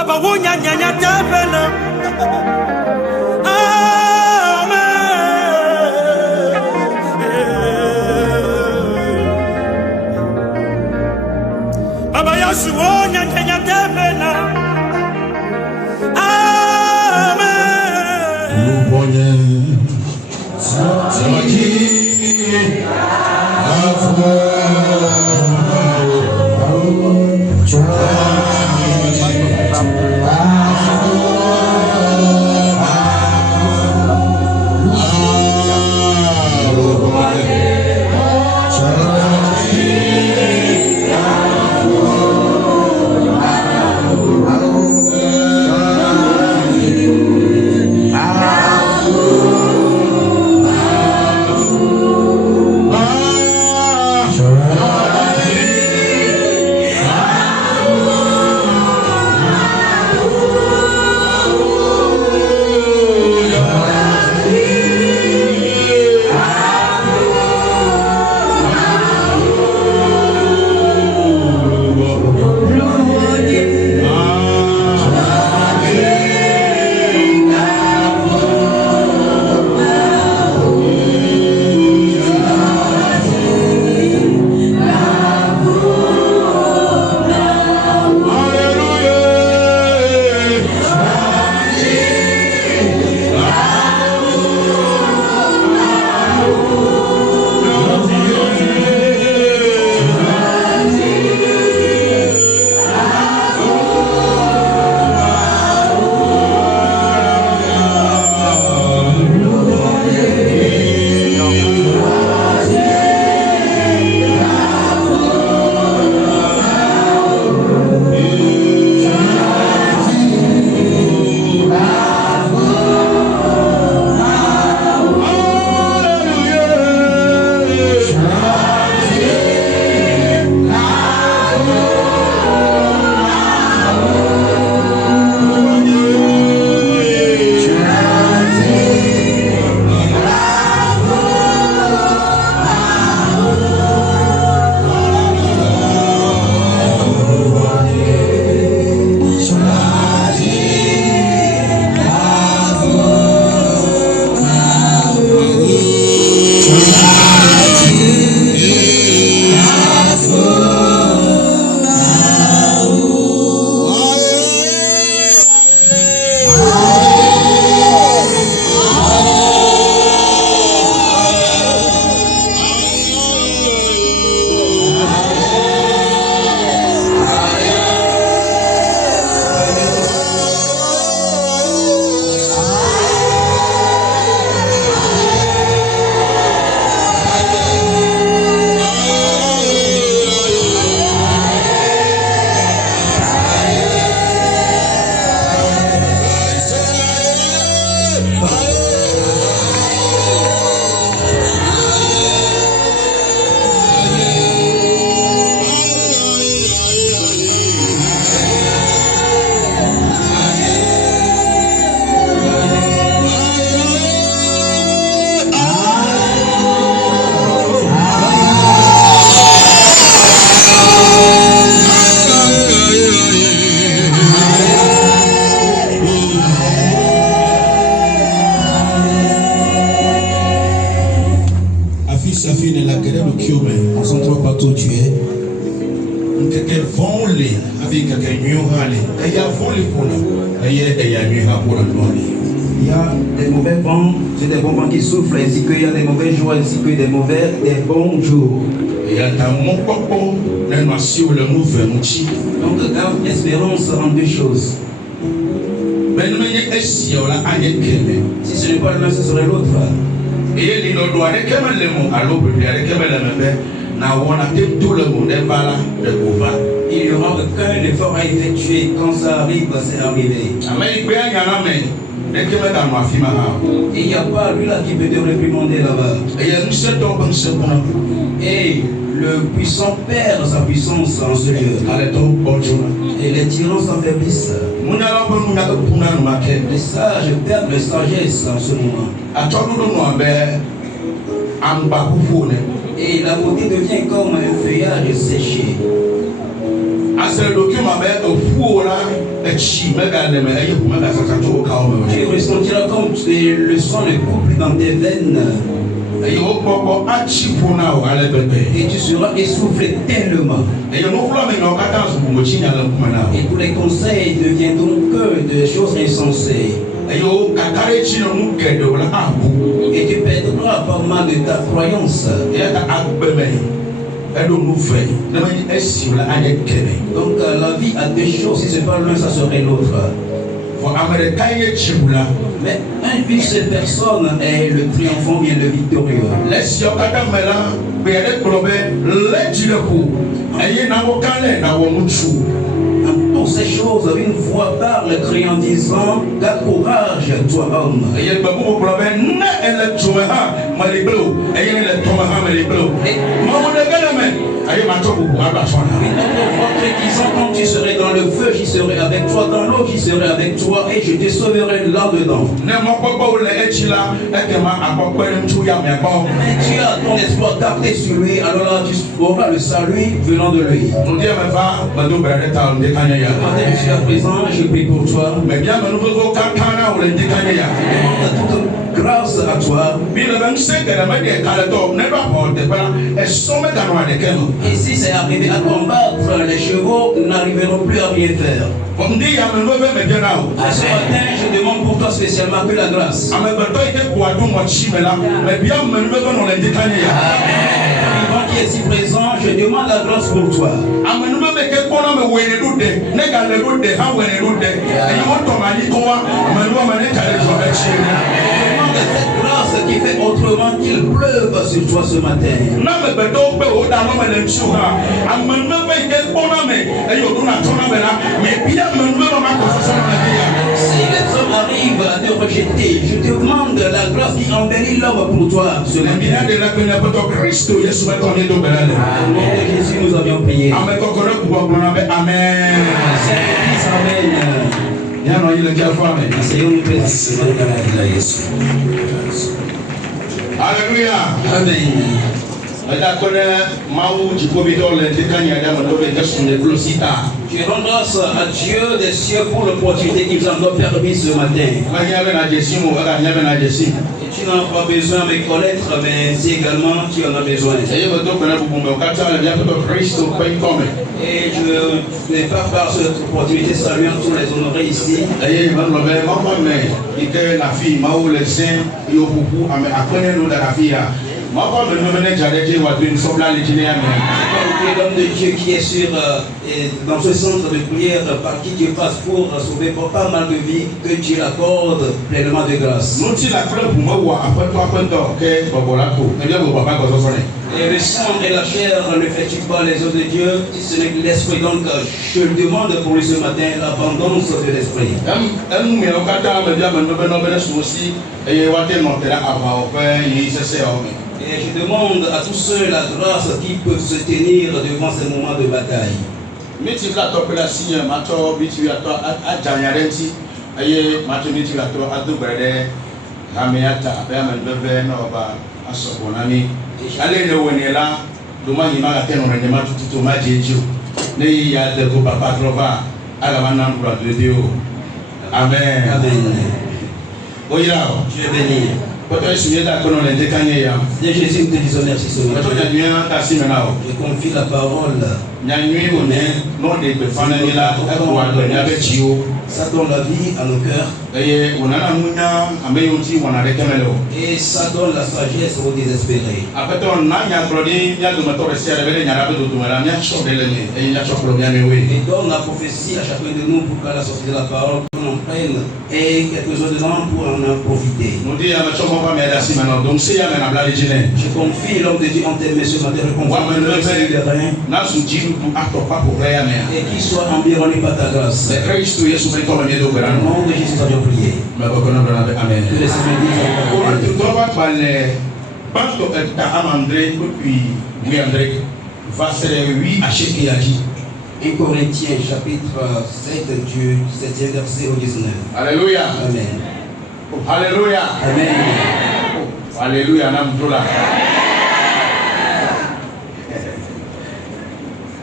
Baba wunya nyanya tebena. Baba Yesu wunya nyanya tebena. Il y a des mauvais vents, c'est des bons vents qui soufflent, ainsi qu'il y a des mauvais jours, ainsi que des bons jours. Donc, garde espérance en deux choses. Si ce n'est pas l'un, ce serait l'autre. Il n'y aura aucun effort à effectuer. Quand ça arrive, c'est arrivé. Et il n'y a pas lui là qui peut te réprimander là-bas. Et le puissant perd sa puissance en ce lieu. Et les tyrans s'affaiblissent. Les sages perdent leur sagesse en ce moment. Et la beauté devient comme un feuillage séché. Et Tu ressentiras comme le sang le couple dans tes veines. Et tu seras essoufflé tellement. Et tous les conseils deviendront que de choses insensées. Et tu perdras pas mal de ta croyance. Donc la vie a deux choses. Si c'est pas l'un, ça serait l'autre. Mais une seule personne est le triomphant et le victorieux. Pour ces choses, une voix parle, criant, disant, garde courage, toi homme. Quand tu serais dans le feu, j'y serai avec toi, dans l'eau, j'y serai avec toi, et je te sauverai là-dedans. Mais tu as ton espoir gardé sur lui, alors là tu auras le salut venant de lui. Jusqu'à présent, je prie pour toi. Mais bien, nous devons toute grâce à toi. Et si c'est arrivé à combattre, les chevaux n'arriveront plus à rien faire. À ce matin, je demande pour toi spécialement que la grâce. Qui est si présent, je demande la grâce pour toi. Je demande cette grâce qui fait autrement qu'il pleuve sur toi ce matin. Si les hommes arrivent à te rejeter, je te demande la grâce qui embellit l'homme pour toi ce matin. Au nom de Jésus, nous avions prié. Amen. Alléluia. Amen. Je rends grâce à Dieu des cieux pour l'opportunité qu'il nous a permis ce matin. Et tu n'as pas besoin de me connaître, mais si également tu en as besoin. Et je n'ai pas par cette opportunité saluant tous les honorés ici. L'homme de Dieu qui est sur dans ce centre de prière par qui Dieu passe pour sauver pas mal de vies, que Dieu accorde pleinement de grâce. Et le sang et la chair ne fait-tu pas les œuvres de Dieu, si ce n'est que l'esprit. Donc je demande pour lui ce matin l'abondance de l'esprit. Et je demande à tous ceux la grâce qui peuvent se tenir devant ces moments de bataille. Amen. Je bénis. Seigneur Jésus, nous te disons merci ce matin. Je confie la parole. Ça donne la vie à nos cœurs. Et ça donne la sagesse aux désespérés. Et donne la prophétie à chacun de nous pour qu'à la sortie de la parole, qu'on en prenne et quelques-uns dedans pour en profiter. Je confie l'homme de Dieu en tes mains ce matin. Je confie et qu'il soit environné par ta grâce. Au nom de Jésus, nous avions prié. Amen. Que les Seigneurs disent encore. 1 Corinthiens chapitre 7 du 7e verset au 19. Alléluia. Amen. Alléluia. Amen. Alléluia.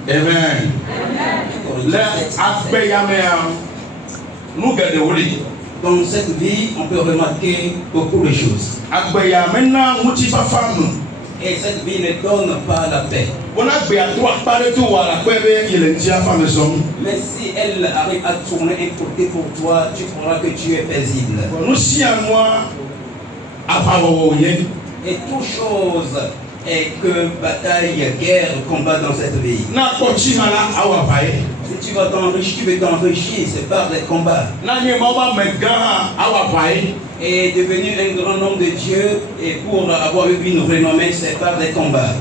Amen. Le Dans cette vie, on peut remarquer beaucoup de choses. Et cette vie ne donne pas la paix. Mais si elle arrive à tourner un côté pour toi, tu croiras que tu es paisible. Et toute chose est que bataille, guerre, combat dans cette vie. Si tu vas t'enrichir, tu veux t'enrichir, c'est par des combats. Et devenir un grand homme de Dieu et pour avoir une renommée, c'est par des combats.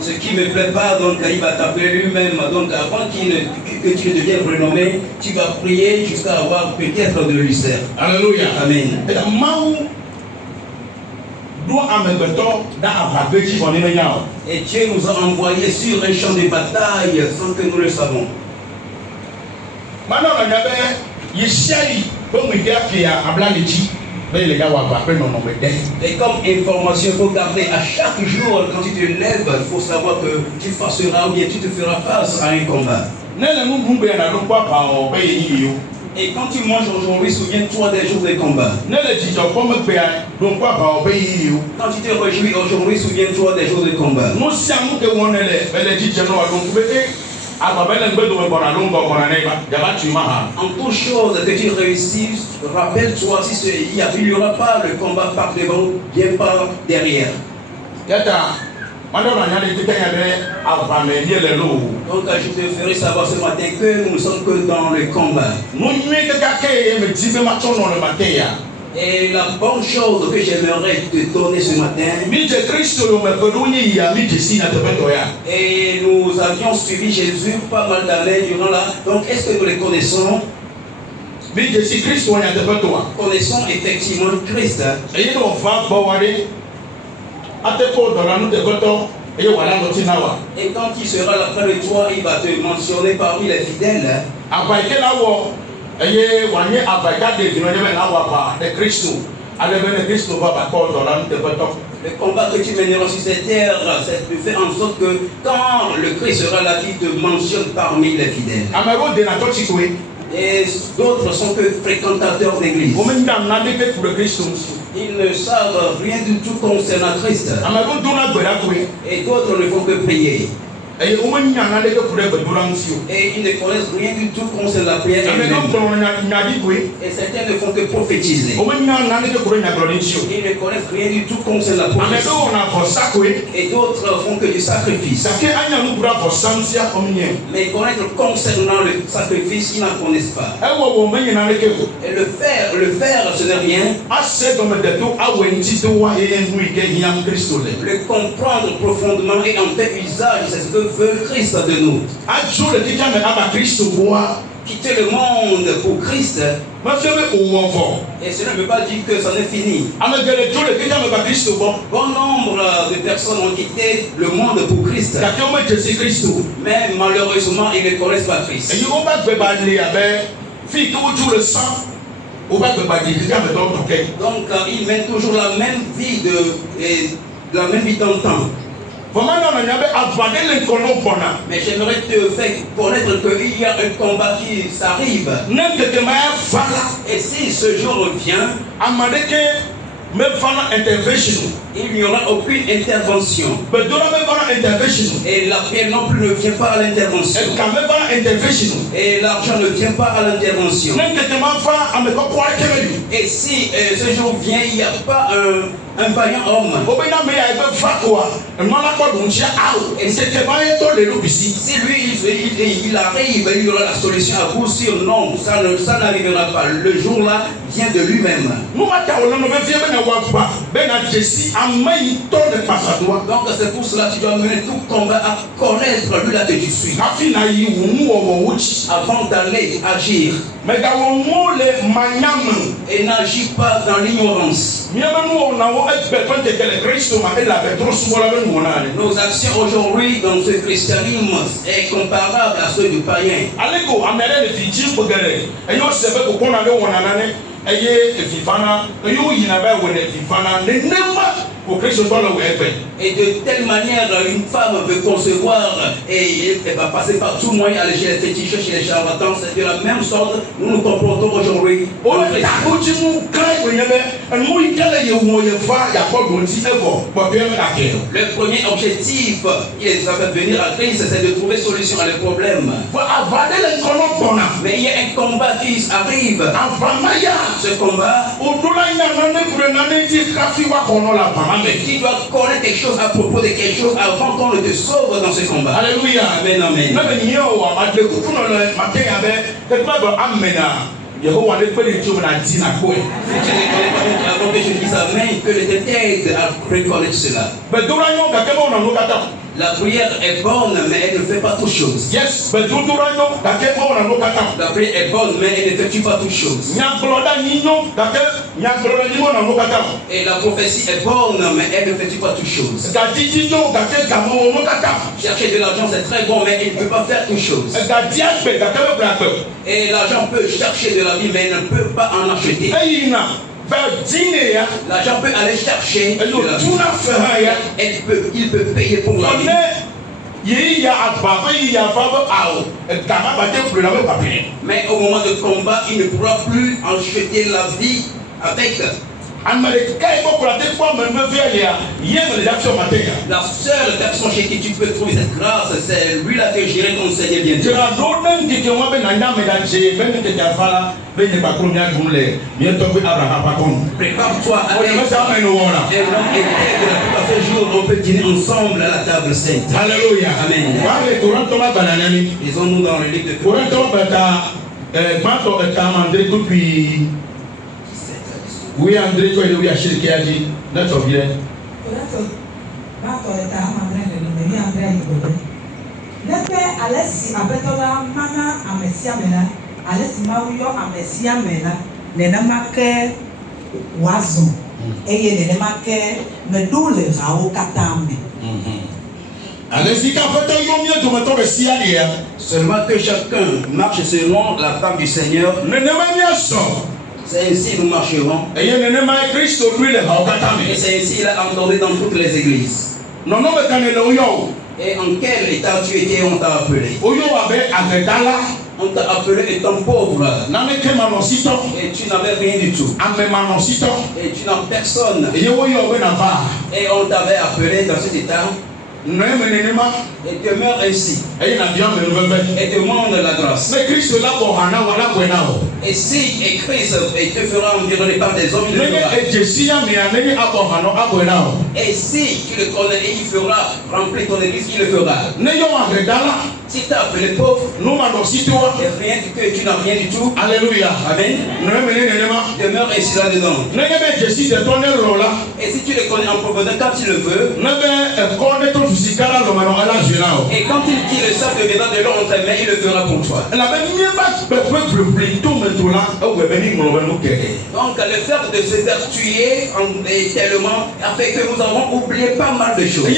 Ce qui ne me plaît pas, donc il va t'appeler lui-même. Donc avant que tu deviennes renommé, tu vas prier jusqu'à avoir peut-être de l'ulcère. Alléluia. Amen. Et Dieu nous a envoyés sur un champ de bataille sans que nous le savons. Et comme information, il faut garder à chaque jour, quand tu te lèves, il faut savoir que tu passeras ou bien tu te feras face à un combat. Et quand tu manges aujourd'hui, souviens-toi des jours de combat. Quand tu te réjouis aujourd'hui, souviens-toi des jours de combat. En toute chose que tu réussisses, rappelle-toi il n'y aura pas le combat par devant, bien par derrière. Donc je te ferai savoir ce matin que nous ne sommes que dans le combat. Et la bonne chose que j'aimerais te donner ce matin, et nous avions suivi Jésus pas mal d'années durant là, donc est-ce que nous les connaissons? Connaissons effectivement Christ. Et quand il sera là près de toi, il va te mentionner parmi les fidèles. Le combat que tu mèneras sur cette terre, c'est de faire en sorte que quand le Christ sera là, il te mentionne parmi les fidèles. Et d'autres sont que fréquentateurs d'église. Ils ne savent rien du tout concernant Christ. Et d'autres ne font que prier. Et ils ne connaissent rien du tout concernant la prière. Et certains ne font que prophétiser. Ils ne connaissent rien du tout concernant la prophétie. Et d'autres font que du sacrifice. Mais connaître concernant le sacrifice, ils n'en connaissent pas. Et le faire, ce n'est rien. Le comprendre profondément et en faire usage, c'est ce que veut Christ de nous. Quitter le monde pour Christ. Et cela ne veut pas dire que ça n'est fini. Bon nombre de personnes ont quitté le monde pour Christ. Mais malheureusement, ils ne connaissent pas Christ. Donc ils mènent toujours la même vie d'antan. Mais j'aimerais te faire connaître qu'il y a un combat qui s'arrive. Et si ce jour vient, il n'y aura aucune intervention. Et la paix non plus ne vient pas à l'intervention. Et l'argent ne vient pas à l'intervention. Et si ce jour vient, il n'y a pas un vaillant homme. Et si lui il arrive, il y aura la solution à coup sûr. Non, ça n'arrivera pas. Le jour-là vient de lui-même. Donc c'est pour cela que tu dois mener tout combat à connaître lui là que tu suis. Avant d'aller agir. Et n'agis pas dans l'ignorance. Nos actions aujourd'hui dans ce christianisme est comparable à ceux du païen. Et de telle manière, une femme veut concevoir et elle va passer par tout moyen, aller chez les fétichistes, chez les charlatans. C'est de la même sorte, nous nous comportons aujourd'hui. Le premier objectif, il est de venir à Christ, c'est de trouver solution à les problèmes. Mais il y a un combat qui arrive. Ce combat, tu dois connaître quelque chose à propos de quelque chose avant qu'on ne te sauve dans ce combat. Alléluia. Amen, amen. Si tu ne connais pas avant que je dise amen, que le t'aide à reconnaître cela. La prière est bonne, mais elle ne fait pas toutes choses. Yes. La prière est bonne, mais elle n'effectue pas toutes choses. Et la prophétie est bonne, mais elle n'effectue pas toutes choses. Chercher de l'argent, c'est très bon, mais il ne peut pas faire toutes choses. Et l'argent peut chercher de la vie, mais il ne peut pas en acheter. L'argent peut aller chercher de la vie. Il peut payer pour la vie. Mais au moment de combat, il ne pourra plus acheter la vie avec. La seule personne chez qui tu peux trouver cette grâce, c'est lui-là que j'irai conseiller bientôt. Prépare-toi avec un homme intègre. Tout à fait jour, on peut dîner ensemble à la table sainte. Alléluia. Amen. Disons-nous dans le livre de oui, André, toi, il y a chez qui a dit, notre bien. Seulement que chacun marche selon la table du Seigneur. C'est ainsi nous marcherons. Et c'est ainsi il a entendu dans toutes les églises. Et en quel état tu étais, on t'a appelé. On t'a appelé étant pauvre. Et tu n'avais rien du tout. Et tu n'as personne. Et on t'avait appelé dans cet état. Et demeure ainsi. Et demande la grâce. Et si Christ te fera environner par des hommes, il le fera. Et si tu le connais et il fera remplir ton église, il le fera. Si tu as appelé pauvre, et rien que tu n'as rien du tout. Alléluia. Amen. Demeure ainsi là-dedans. Et si tu le connais en profondeur, quand tu le veux, et quand il le savent deviendra de l'eau entre les mains, il le fera pour toi. Donc le fait de se faire tuer tellement a fait que nous avons oublié pas mal de choses. Et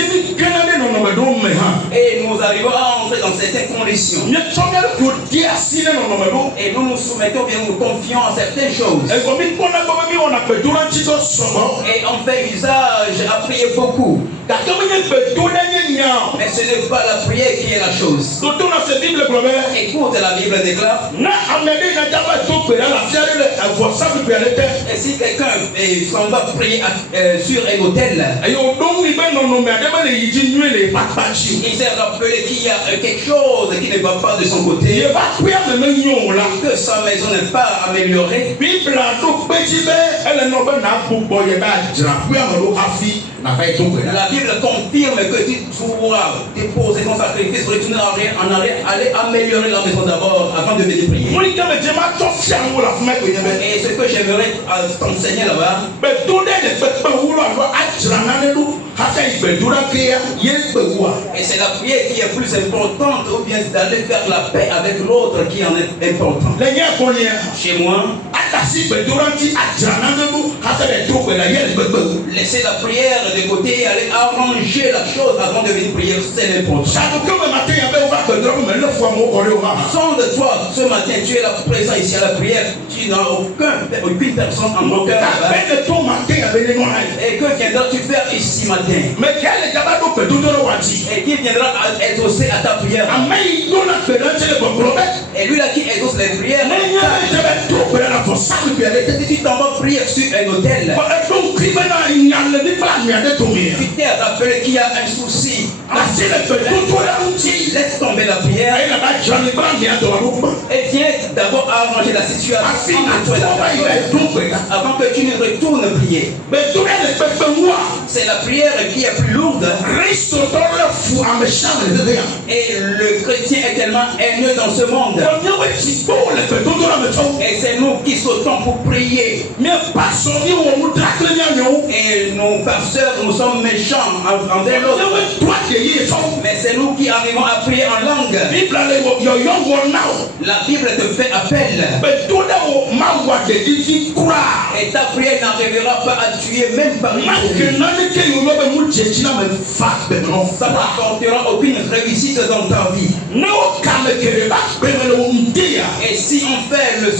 nous arrivons à entrer dans certaines conditions. Et nous nous soumettons bien, nous confions en certaines choses. Et on fait usage à prier beaucoup. Mais ce n'est pas la prière qui est la chose. Écoute, la Bible déclare. Et si quelqu'un s'en va prier sur un autel, il s'est rappelé qu'il y a quelque chose qui ne va pas de son côté, que sa maison n'est pas améliorée. La Bible confirme que tu dois déposer ton sacrifice, retourner en arrière, aller améliorer la maison d'abord avant de venir prier. Et ce que j'aimerais t'enseigner là-bas, et c'est la prière qui est plus importante, ou bien d'aller faire la paix avec l'autre qui en est important. Chez moi, Laissez la prière de côté et aller arranger la chose avant de venir prier, c'est l'important. Sans de toi, ce matin, tu es là présent ici à la prière, tu n'as aucune personne en mon cœur. Et que viendras-tu faire ici matin? Et qui viendra exaucer à ta prière? Et lui là qui exauce les prières, si tu t'en vas prier sur un hôtel, tu t'es rappelé qu'il y a un souci, laisse tomber la prière et viens d'abord arranger la situation avant que tu ne retournes prier. C'est la prière qui est plus lourde. Et le chrétien est tellement haineux dans ce monde. Et c'est nous qui sautons pour prier. Et nos pasteurs, nous sommes méchants envers l'autre. Mais c'est nous qui arrivons à prier en langue. La Bible te fait appel. Et ta prière n'arrivera pas à tuer même par une. Ça n'apportera aucune réussite dans ta vie. Et si on fait le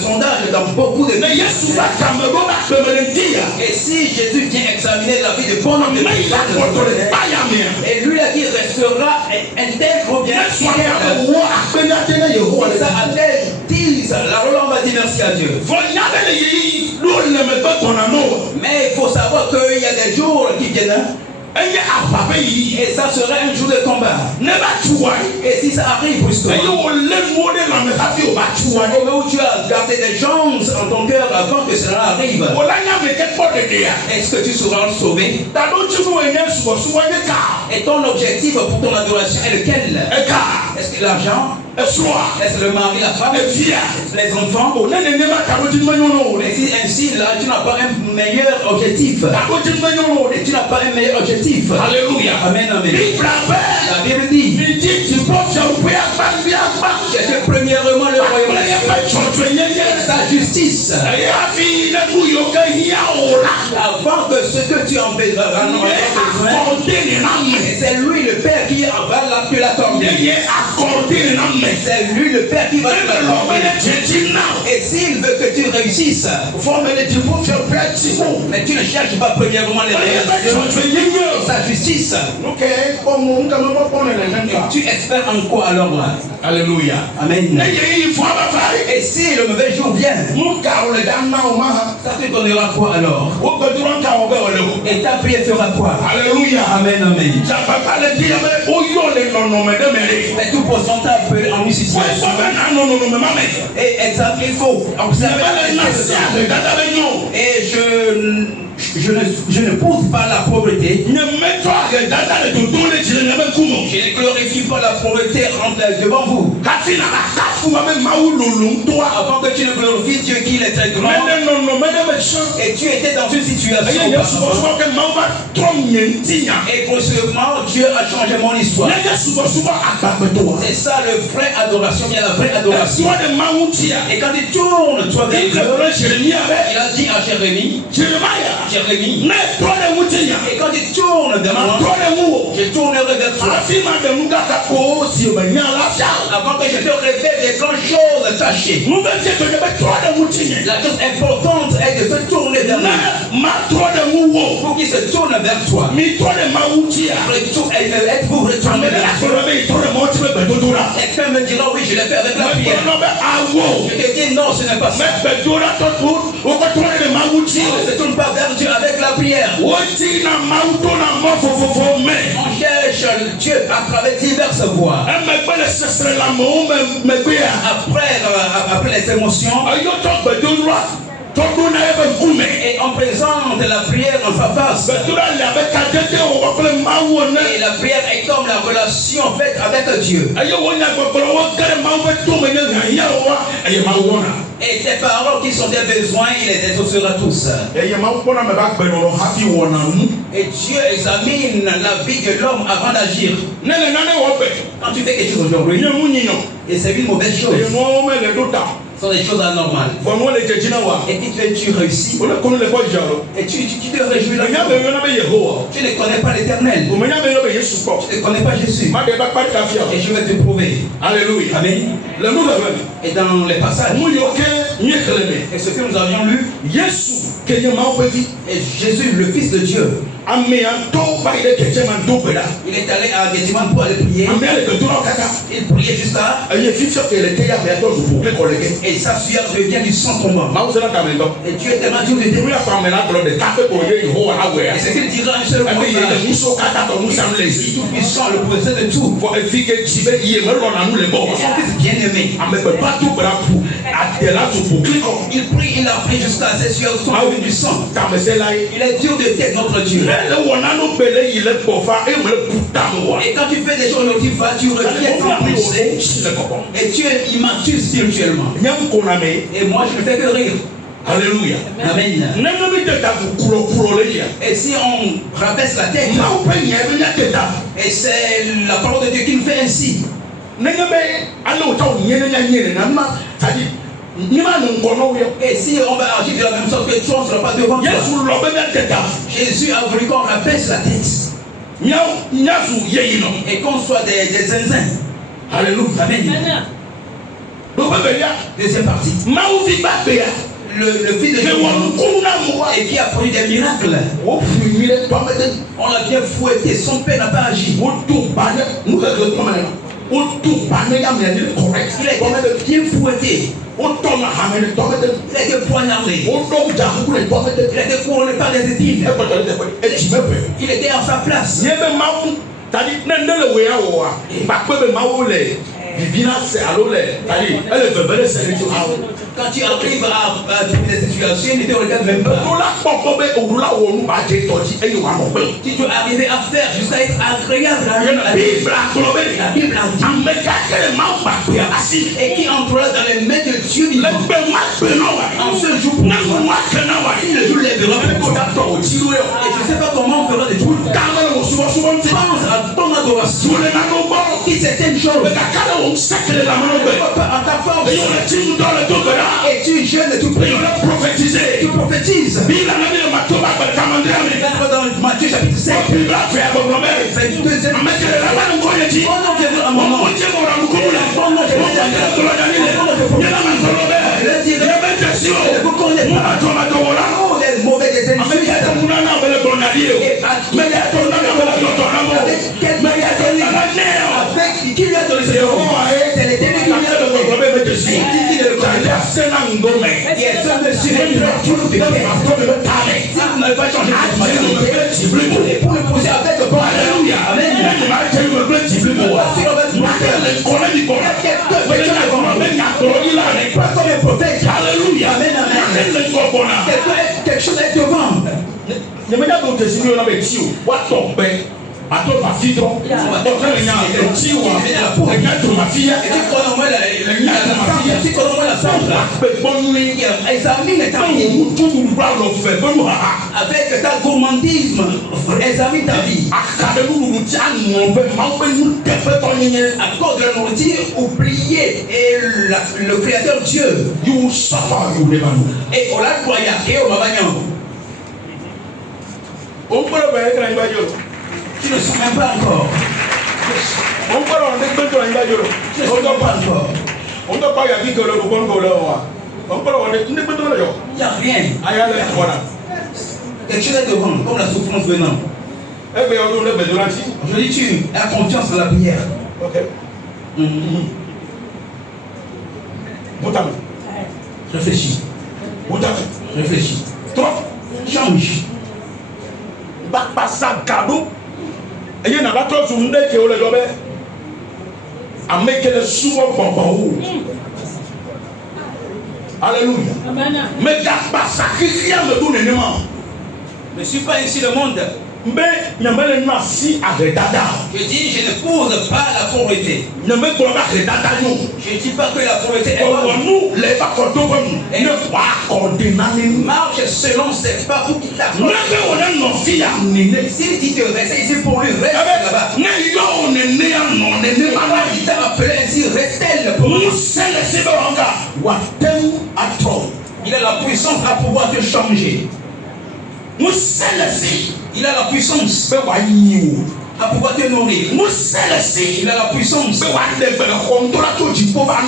sondage dans beaucoup de pays, et si Jésus vient examiner la vie de bon nombre de personnes, et lui là qui restera intègre ou bien ça attelle la Roland va dire merci à Dieu. Mais il faut savoir qu'il y a des jours qui viennent. Et ça serait un jour de combat. Et si ça arrive brusquement, où tu as gardé des gens en ton cœur avant que cela arrive, est-ce que tu seras sauvé? Et ton objectif pour ton adoration est lequel? Est-ce que l'argent? Est-ce le mari, la femme? Les enfants? Et si ainsi là tu n'as pas un meilleur objectif, tu n'as pas un meilleur objectif. Alléluia. Amen, amen. La Bible dit, cherchez premièrement le royaume de Dieu, sa justice, avant que ce que tu en besoin, c'est lui le Père qui va te l'accorder. C'est lui le Père qui va te l'accorder. Et s'il veut que tu réussisses, mais tu ne cherches pas premièrement les réalisations, sa justice. Tu espères en quoi alors là? Alléluia. Amen. Et si le mauvais jour vient, ça te donnera quoi alors? Et ta prière fera quoi? Alléluia. Amen, amen. Mais tout pourcentage peut en une situation. Et exact, il faut observer. Et je ne pousse pas la pauvreté. Je ne glorifie pas la pauvreté devant vous. Avant que tu ne glorifies Dieu qui est très grand. Et tu étais dans une situation. Et brusquement, Dieu a changé mon histoire. C'est ça le vrai adoration. Il y a la vraie adoration. Et quand il tourne, toi vers Dieu, il a dit à Jérémie. Et quand il tourne vers moi, je tournerai vers toi. Avant que je te révèle des grandes choses cachées. La chose importante est de se tourner vers moi. Pour qu'il se tourne vers toi. Êtes-vous retourné vers toi? Quelqu'un me dira oui, je l'ai fait avec la prière. Je te dis non, ce n'est pas ça. On ne se tourne pas vers Dieu avec la prière. On cherche Dieu à travers diverses voies. Après les émotions, et on présente la prière en face. Et la prière est comme la relation faite avec Dieu. Et tes paroles qui sont des besoins, il les exaucera tous. Et Dieu examine la vie de l'homme avant d'agir. Quand tu fais quelque chose aujourd'hui, et c'est une mauvaise chose, sont des choses anormales. Et tu réussis. Et tu te réjouis là. Tu ne connais pas l'Éternel. Tu ne connais pas Jésus. Et je vais te prouver. Alléluia. Amen. Et dans les passages, et ce que nous avions lu, et Jésus, le Fils de Dieu, il est allé à Gethsemane pour aller prier. Il priait jusqu'à. Et sa sueur devient du sang tombant. Et Dieu est tellement dur de détruire. Et ce qu'il dira un seul mot, tout puissant, le possède de tout. Et son fils bien-aimé. Il prie, il a pris jusqu'à ses sueurs sont devenues du sang. Il est dur de tête, notre Dieu. Et quand tu fais des choses tu vas, tu reviens sans penser. Et tu es immature spirituellement. Et moi je ne fais que rire. Alléluia. Amen. Et si on rabaisse la tête, et c'est la parole de Dieu qui nous fait ainsi. Et si on va agir de la même sorte que toi, on ne sera pas devant toi. Jésus a voulu qu'on rabaisse la tête. Et qu'on soit des zinzins. Alléluia. Amen. Deuxième partie. Le fils de Dieu et qui a produit des miracles. On l'a bien fouetté, son père n'a pas agi. Il a été bien fouetté. Il a été poignardé. Il a été couronné par des épines. Il était en sa place. Quand tu arrives à des situations, il ne te regarde même pas. Si tu es arrivé à faire jusqu'à être agréable à la Bible a dit, et qui entrera dans les mains de Dieu vivant. En ce jour, si le jour lèvera pour toi, et je ne sais pas comment on fera des jours. Pense à ton adoration. Si certaines choses en ta force, et tu jeûnes et tu pries, tu prophétises. Dans Matthieu chapitre 5, 22e, mauvais des ennemis. Avec qui lui a donné ce nom? C'est les démons qui lui a donné. Qui ne le connaît pas. Il est seul dessus. Si vous n'avez pas changé de manière, pour le pousser avec le bon. Alléluia. Amen. Comme un prophète. Alléluia. Amen. Quelque chose est devant. Avec ta gourmandisme, examine ta vie. À cause de la nourriture, oubliez et le Créateur Dieu. Et on l'a croyé et on va tu ne sais même pas encore. Tu ne sais même pas encore. Il n'y a rien. Quelque chose est devant, comme la souffrance venant. Je dis tu as confiance en la prière. Ok. Réfléchis. Réfléchis. Toi, change. Et n'a pas trop souvent que le job à mettre le souvent bon. Alléluia. Mais pas ça qui rien me donne énormément. Je ne suis pas ici le monde. Mais il y a même un si avec dada. Je dis, je n'épouse pas la pauvreté. Ne me crois pas que dada nous. Je ne dis pas que la pauvreté est bonne. Nous, les pas ne pas condamner. Marche selon ses pas pour qu'il t'accorde. Si tu te restes ici pour lui, reste là-bas. Il t'a appelé ainsi, restez le pour nous. Il a la puissance à pouvoir te changer. Il a la puissance à pouvoir te nourrir. Il a la puissance pour avoir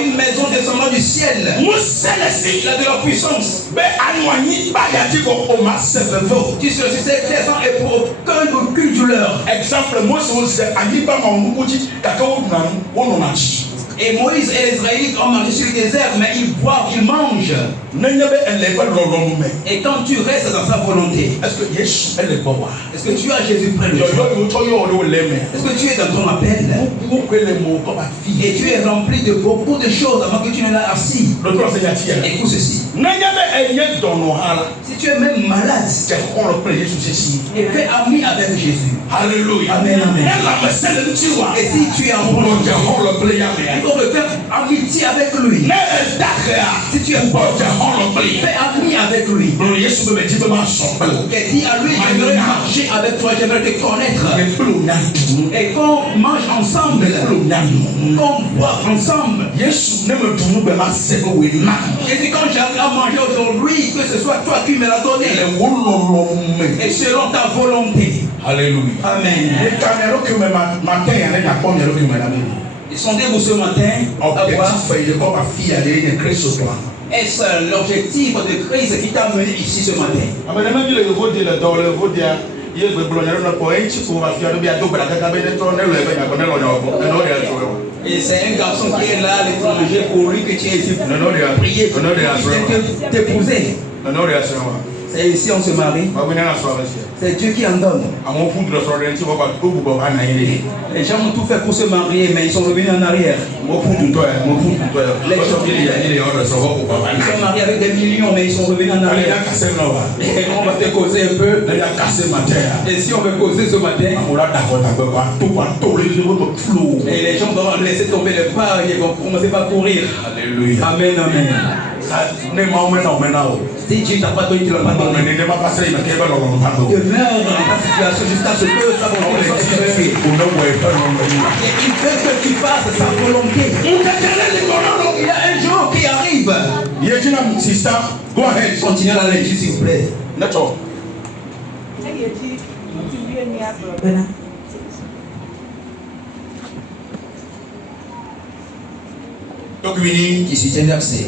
une maison descendant du ciel. Il a de la puissance. Tu sais, c'est plaisant et pour aucune douleur. Exemple, Et Moïse et les Israélites ont marché sur le désert, mais ils boivent, ils mangent. Et quand tu restes dans sa volonté, est-ce que tu as Jésus près de toi? Est-ce que tu es dans ton appel? Et tu es rempli de beaucoup de choses avant que tu ne l'as assis. Écoute ceci. Si tu es même malade, et fais ami avec Jésus. Alléluia. Amen, amen. Et si tu es en bon chemin, il faut faire amitié avec lui. Si tu es bon, fais ami avec lui. Et dis à lui, j'aimerais marcher avec toi, j'aimerais te connaître. Et qu'on mange ensemble, qu'on boit ensemble. Jésus, quand j'arrive à manger aujourd'hui, que ce soit toi qui me l'as donné. Et selon ta volonté. Alléluia. Amen. Ils sont debout ce matin à voir. Est-ce l'objectif de Christ qui t'a mené ici ce matin? Et c'est un garçon qui est là à l'étranger pour lui que tu es ici pour prier, pour t'épouser. C'est ici on se marie. C'est Dieu qui en donne. Les gens ont tout fait pour se marier, mais ils sont revenus en arrière. Ils sont mariés avec des millions, mais ils sont revenus en arrière. Et on va te causer un peu. Et si on veut causer ce matin, et les gens vont laisser tomber le pas et vont commencer par courir. Alléluia. Amen, amen. Si Dieu t'a pas donné, tu l'as pas donné. Demeure dans ta situation jusqu'à ce que sa volonté soit fait. Il veut que tu fasses sa volonté. Il y a un jour qui arrive. Go ahead. Continuez la lecture s'il vous plaît. Qui suit un verset.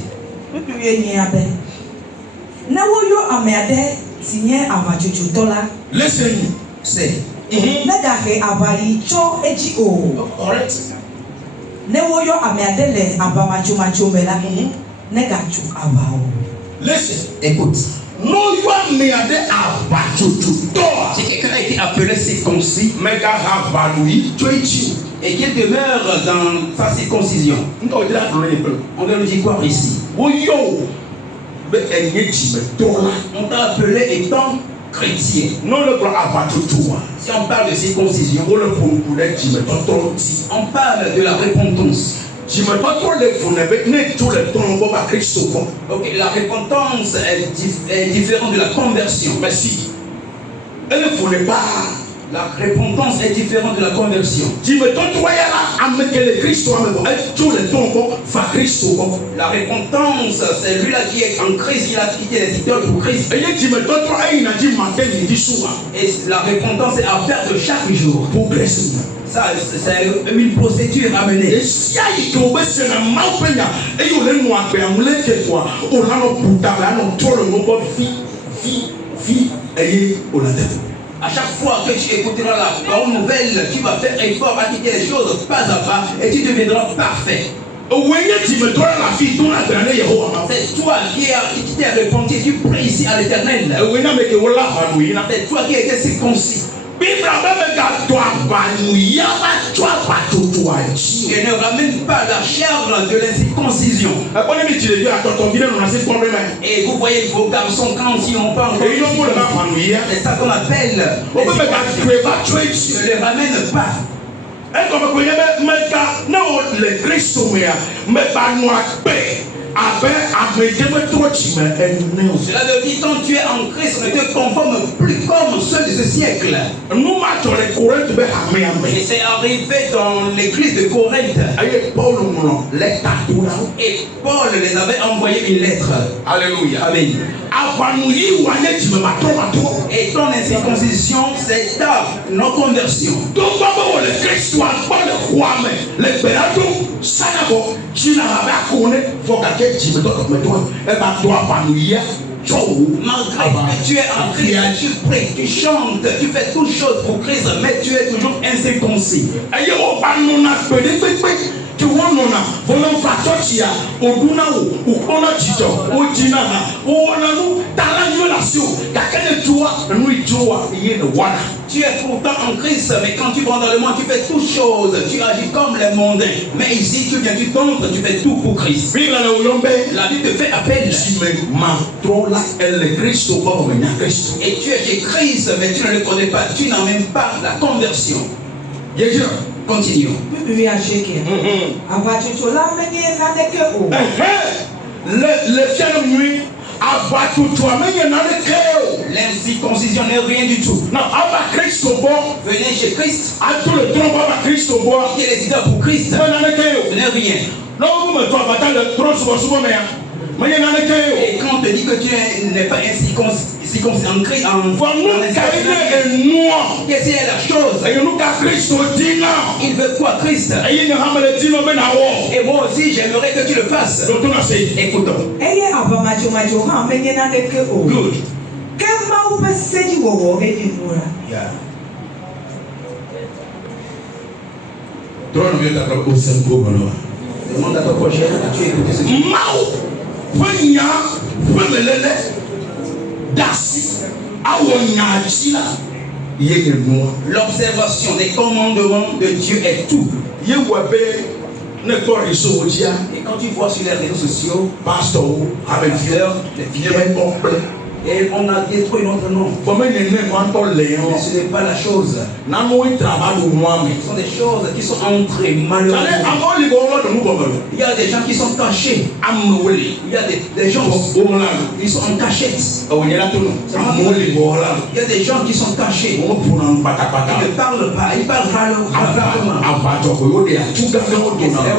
Listen. C'est. Listen. Écoute. Si quelqu'un a été appelé circoncis et qu'il demeure dans sa circoncision, on doit nous dire quoi ici? On t'a appelé étant chrétien. Si on parle de circoncision, on parle de la repentance. Ok, la repentance est différente de la conversion. Mais si elle ne voulait pas, la repentance est différente de la conversion. La repentance, c'est lui là qui est en Christ, il a quitté les idoles pour Christ. Et la repentance est à faire de chaque jour. Ça, c'est une procédure à mener. À chaque fois que tu écouteras la bonne nouvelle, tu vas faire effort à quitter les choses pas à pas et tu deviendras parfait. C'est toi qui t'es repenti, tu pries ici à l'Éternel. C'est toi qui as été circoncis. Je ne ramène pas la chair de l'incirconcision. Et vous voyez vos garçons quand ils n'ont pas encore. C'est ça qu'on appelle. Ne les ramène pas. Cela veut dire quand tu es en Christ, ne te conforme plus comme ceux de ce siècle. Et c'est arrivé dans l'église de Corinthe. Et Paul les avait envoyé une lettre. Alléluia. Amen. Et ton incirconcision, c'est ta non-conversion. Malgré que tu es en Christ, tu pries, tu chantes, tu fais toutes choses pour Christ, mais tu es toujours incirconcis. Tu es pourtant en Christ, mais quand tu vas dans le monde, tu fais toutes choses, tu agis comme les mondains. Mais ici, tu viens, tu tombes, tu fais tout pour Christ. La Bible te fait appel. Et tu es chez Christ, mais tu ne le connais pas. Tu n'as même pas la conversion. Continuons. L'incirconcision n'est rien du tout. Venez chez Christ. Qui est les idées pour Christ. Ce n'est rien. Et quand on te dit que tu n'es pas incirconcis en Christ, qu'est-ce que la chose? Il veut quoi, Christ? Et moi aussi, j'aimerais que tu le fasses. Écoutons. Good. Demande à ton prochain, as-tu écouté ce que l'observation des commandements de Dieu est tout. Et quand tu vois sur les réseaux sociaux, pasteur, les fidèles, et on a détruit notre nom. Mais ce n'est pas la chose. Ce sont des choses qui sont entrées malheureusement. Il y a des gens qui sont cachés. Il y a des gens qui sont en cachette. Il y a des gens qui sont cachés. Ils ne parlent pas. Ils parlent rarement. C'est un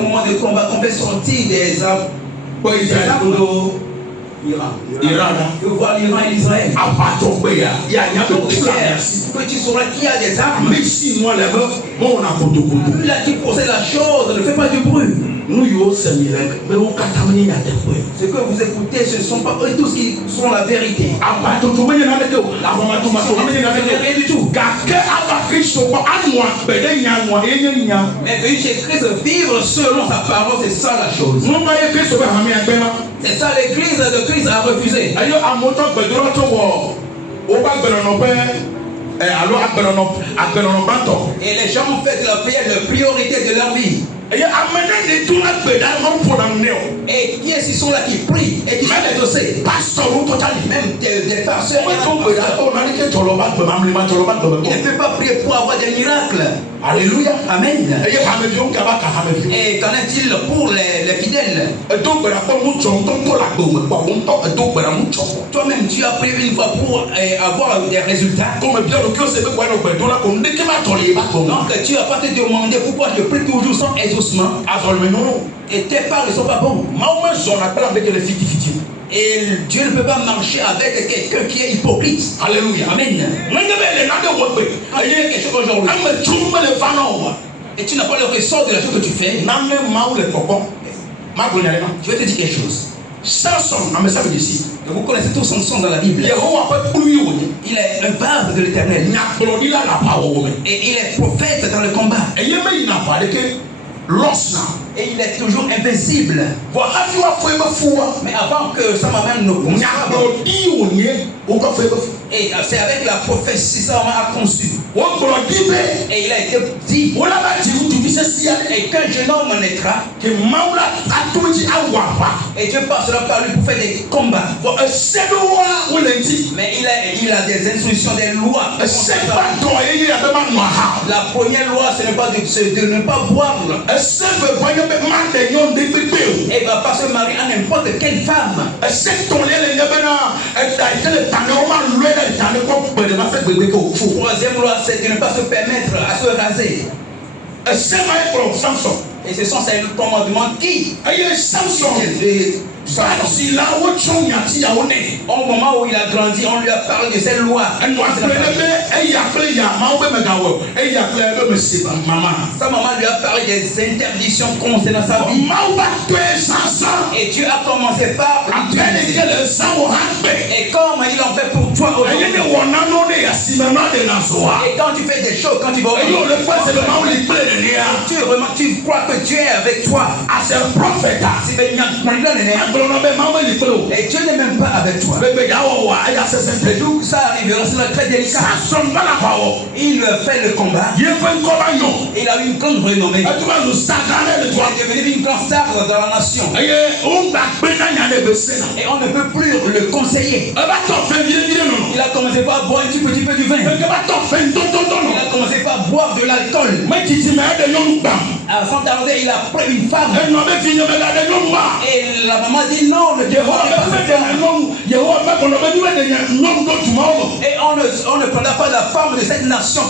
moment de combat qu'on fait sortir des armes. Iran. Je vois l'Iran et l'Israël. Que tu sauras qu'il y a des armes. Là, tu possèdes la chose, ne fais pas du bruit. Ce que vous écoutez, ce ne sont pas eux tous qui sont la vérité. Rien du tout. Mais venir chez Christ, vivre selon sa parole, c'est ça la chose. C'est ça l'église de Christ a refusé. Et les gens ont fait de la prière la priorité de leur vie. Et qui est-ce qui sont là qui prient et qui sont exaucés? Même des pasteurs. Il ne peut pas prier pour avoir des miracles. Alléluia. Amen. Et qu'en est-il pour les fidèles? Toi-même, tu as prié une fois pour avoir des résultats. Donc tu n'as pas te demandé pourquoi je prie toujours sans exaucement. Et tes paroles ne sont pas bonnes. Et Dieu ne peut pas marcher avec quelqu'un qui est hypocrite. Alléluia. Amen. Il y a quelque chose aujourd'hui. Et tu n'as pas le ressort de la chose que tu fais. Je vais te dire quelque chose. Vous connaissez tous Samson dans la Bible. Il est un vase de l'Éternel. Et il est prophète dans le combat. Et il est toujours invincible. Mais avant que sa maman ne conçoive, et c'est avec la prophétie sa maman a conçu. Et il a été dit, et qu'un jeune homme naîtra, et Dieu passera par lui pour faire des combats. Mais il a des instructions, des lois. La première loi, ce n'est pas de ne pas boire. Et il ne va pas se marier à n'importe quelle femme. Troisième loi, c'est de ne pas se permettre à se raser. Et ce sont ces commandements qui au moment où il a grandi, on lui a parlé de ces lois. Sa maman lui a parlé des interdictions concernant sa vie. Et Dieu a commencé par et comme il en fait pour toi aujourd'hui. Et quand tu fais des choses, quand tu vas tu crois que Dieu est avec toi. Et Dieu n'est même pas avec toi. Le jour où ça arrivera, c'est très délicat. Il fait le combat. Il a eu une grande renommée. Il est devenu une grande star dans la nation. Et on ne peut plus le conseiller. Il a commencé par boire un petit peu du vin. Il a commencé par boire de l'alcool. Sans tarder, il a pris une femme. Et la maman dit non, le Dieu va pas se faire. Et on ne prendra pas la femme de cette nation.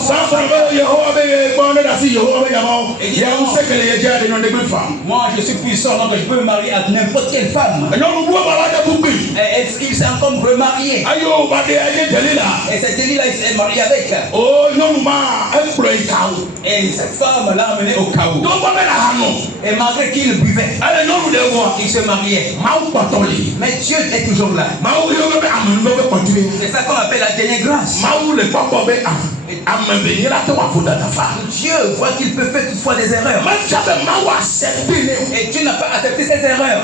Moi, je suis puissant, donc je peux me marier à n'importe quelle femme. Est-ce qu'il s'est encore remarié? Et cette Delilah, il s'est marié avec. Et cette femme l'a amené au chaos. Et malgré qu'il buvait, il se mariait. Mais Dieu est toujours là. C'est ça qu'on appelle la dernière grâce. Dieu voit qu'il peut faire toutefois des erreurs. Et Dieu n'a pas accepté ces erreurs.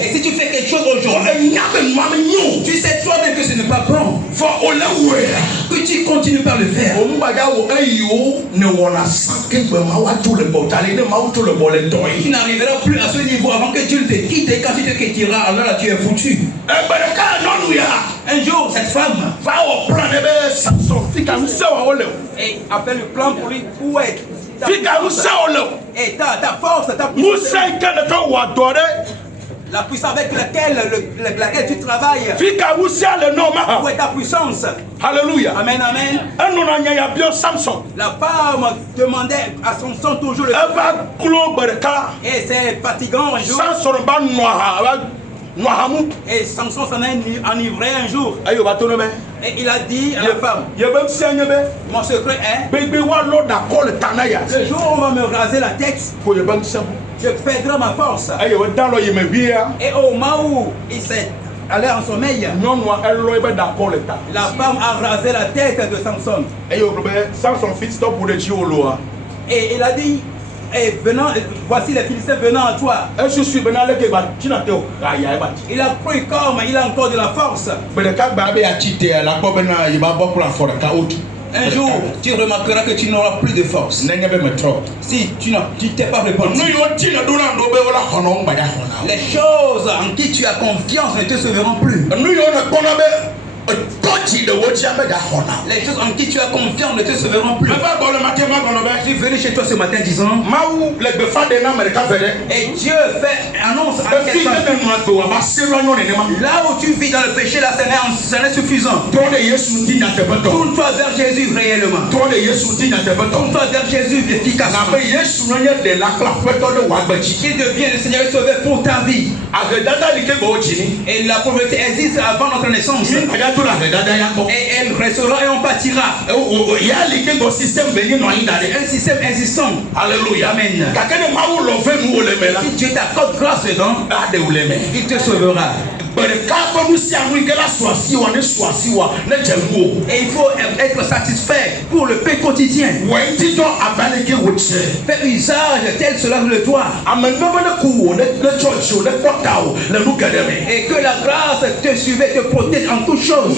Et si tu fais quelque chose aujourd'hui, tu sais toi-même que ce n'est pas bon. Que tu continues par le faire. Tu n'arriveras plus à ce niveau avant que Dieu te quitte. Et quand tu te quitteras, alors là tu es foutu. Un jour, cette femme et a fait le plan pour lui pour être et ta force, ta puissance, la puissance avec laquelle tu travailles. Où est ta puissance? Alléluia. Amen, amen. La femme demandait à Samson toujours le et c'est fatigant un jour. Et Samson s'en est enivré un jour. Et il a dit à la femme, mon secret est le jour où on va me raser la tête, je perdrai ma force. Et au moment où il s'est allé en sommeil, la femme a rasé la tête de Samson. Et il a dit, et venant, voici les Philistins venant à toi. Il a pris comme il a encore de la force. Un jour, tu remarqueras que tu n'auras plus de force. Si tu t'es pas répandu, les choses en qui tu as confiance ne te sauveront plus. Les choses en qui tu as confiance ne te sauveront plus. Je suis venu chez toi ce matin disant, et Dieu fait annonce à quelqu'un, là où tu vis dans le péché, là ce n'est suffisant. Tourne-toi vers Jésus réellement. Tourne-toi vers Jésus efficacement. Qu'il devienne le Seigneur et Sauveur pour ta vie. Et la pauvreté existe avant notre naissance. Et elle restera et on partira. Un système existant. Alléluia. Amen. Si Dieu t'accorde grâce dedans, il te sauvera. Et il faut être satisfait pour le pain quotidien. Fais usage tel cela le doit. Et que la grâce te suive et te protège en toutes choses.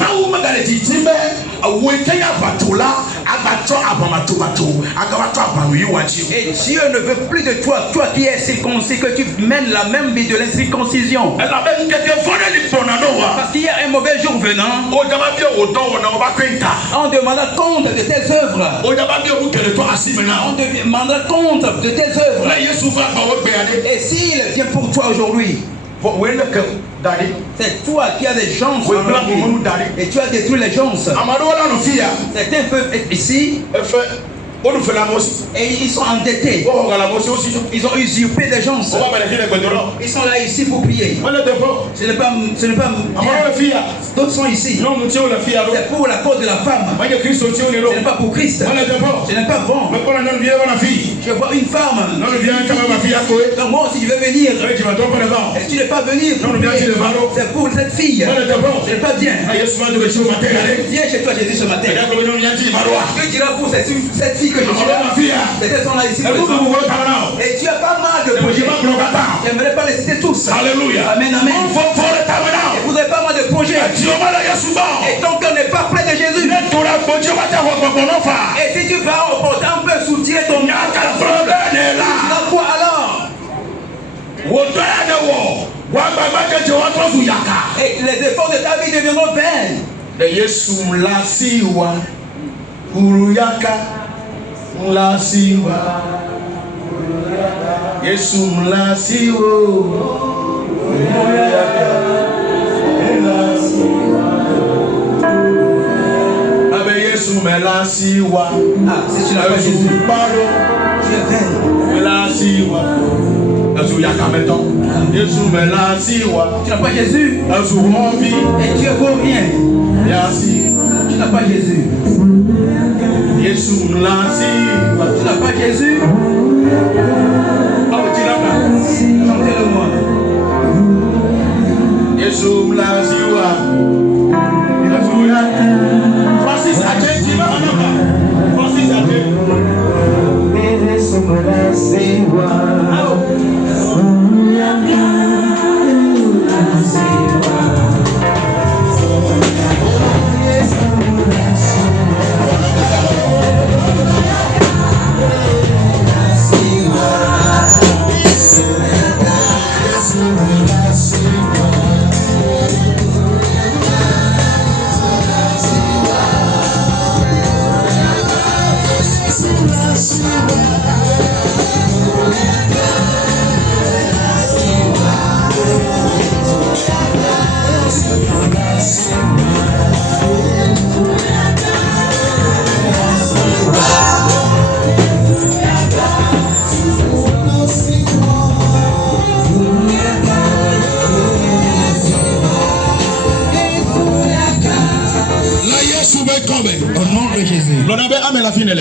Et Dieu ne veut plus de toi, toi qui es circoncis, que tu mènes la même vie de l'incirconcision. Parce qu'il y a un mauvais jour venant, on demandera compte de tes œuvres. On demandera compte de tes œuvres. Et s'il vient pour toi aujourd'hui, c'est toi qui as des gens et tu as détruit les gens. Certains peuvent être ici et ils sont endettés. Ils ont usurpé des gens. Ils sont là ici pour prier. Ce n'est pas bien. D'autres sont ici. C'est pour la cause de la femme. Ce n'est pas pour Christ. Ce n'est pas bon. Je vois une femme. Donc moi aussi je vais venir. Et tu ne veux pas venir. C'est pour cette fille. Ce n'est pas bien. Viens chez toi Jésus ce matin. Que diras pour cette fille que je suis là? Peut-être sont là ici. Et tu as pas mal de projets. J'aimerais pas les citer tous. Alléluia. Amen, amen. Et vous n'avez pas mal de projets. Et ton cœur n'est pas près de Jésus. Et si tu vas au on peut soutirer ton cœur. Quoi alors? Et les efforts de ta vie deviendront vains. Si tu n'as pas Jésus, tu es vain. Tu n'as pas Jésus et tu es pour rien. Tu n'as pas Jésus. Tu n'as pas Jésus. Chantez-le-moi. Francis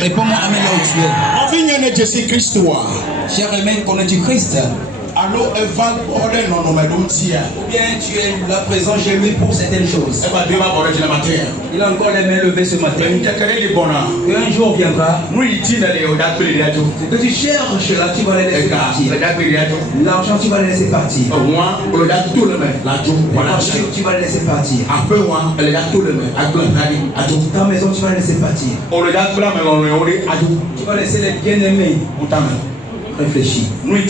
Réponds-moi Amen là où tu es. Cher aimé, connais-tu Christ? Ou bien tu es là présent chez lui pour certaines choses. Il a encore les mains levées ce matin. Et un jour viendra que tu cherches là, tu vas les laisser partir. L'argent, tu vas les laisser partir. Tu vas les laisser partir. Ta maison, tu vas les laisser partir. Tu vas laisser les bien-aimés. Réfléchis. Et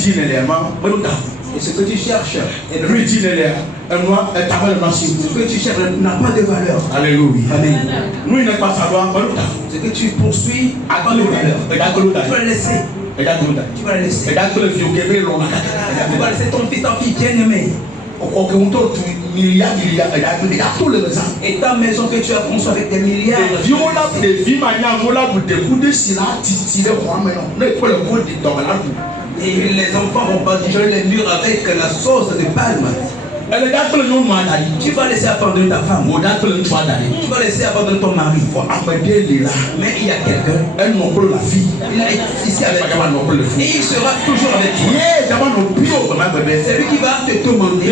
ce que tu cherches, ce que tu cherches n'a pas de valeur. Alléluia. Amen. Ce que tu poursuis n'a pas de valeur. Tu vas le laisser. Tu vas le laisser. Tu vas laisser ton fils, ta fille bien-aimée. Et ta maison que tu as construite avec des milliards. Et les enfants vont badigeonner les murs avec la sauce de palme. Tu vas laisser abandonner ta femme. Tu vas laisser abandonner ton mari. Mais il y a quelqu'un. Il est ici avec toi. Et il sera toujours avec toi. C'est lui qui va te demander.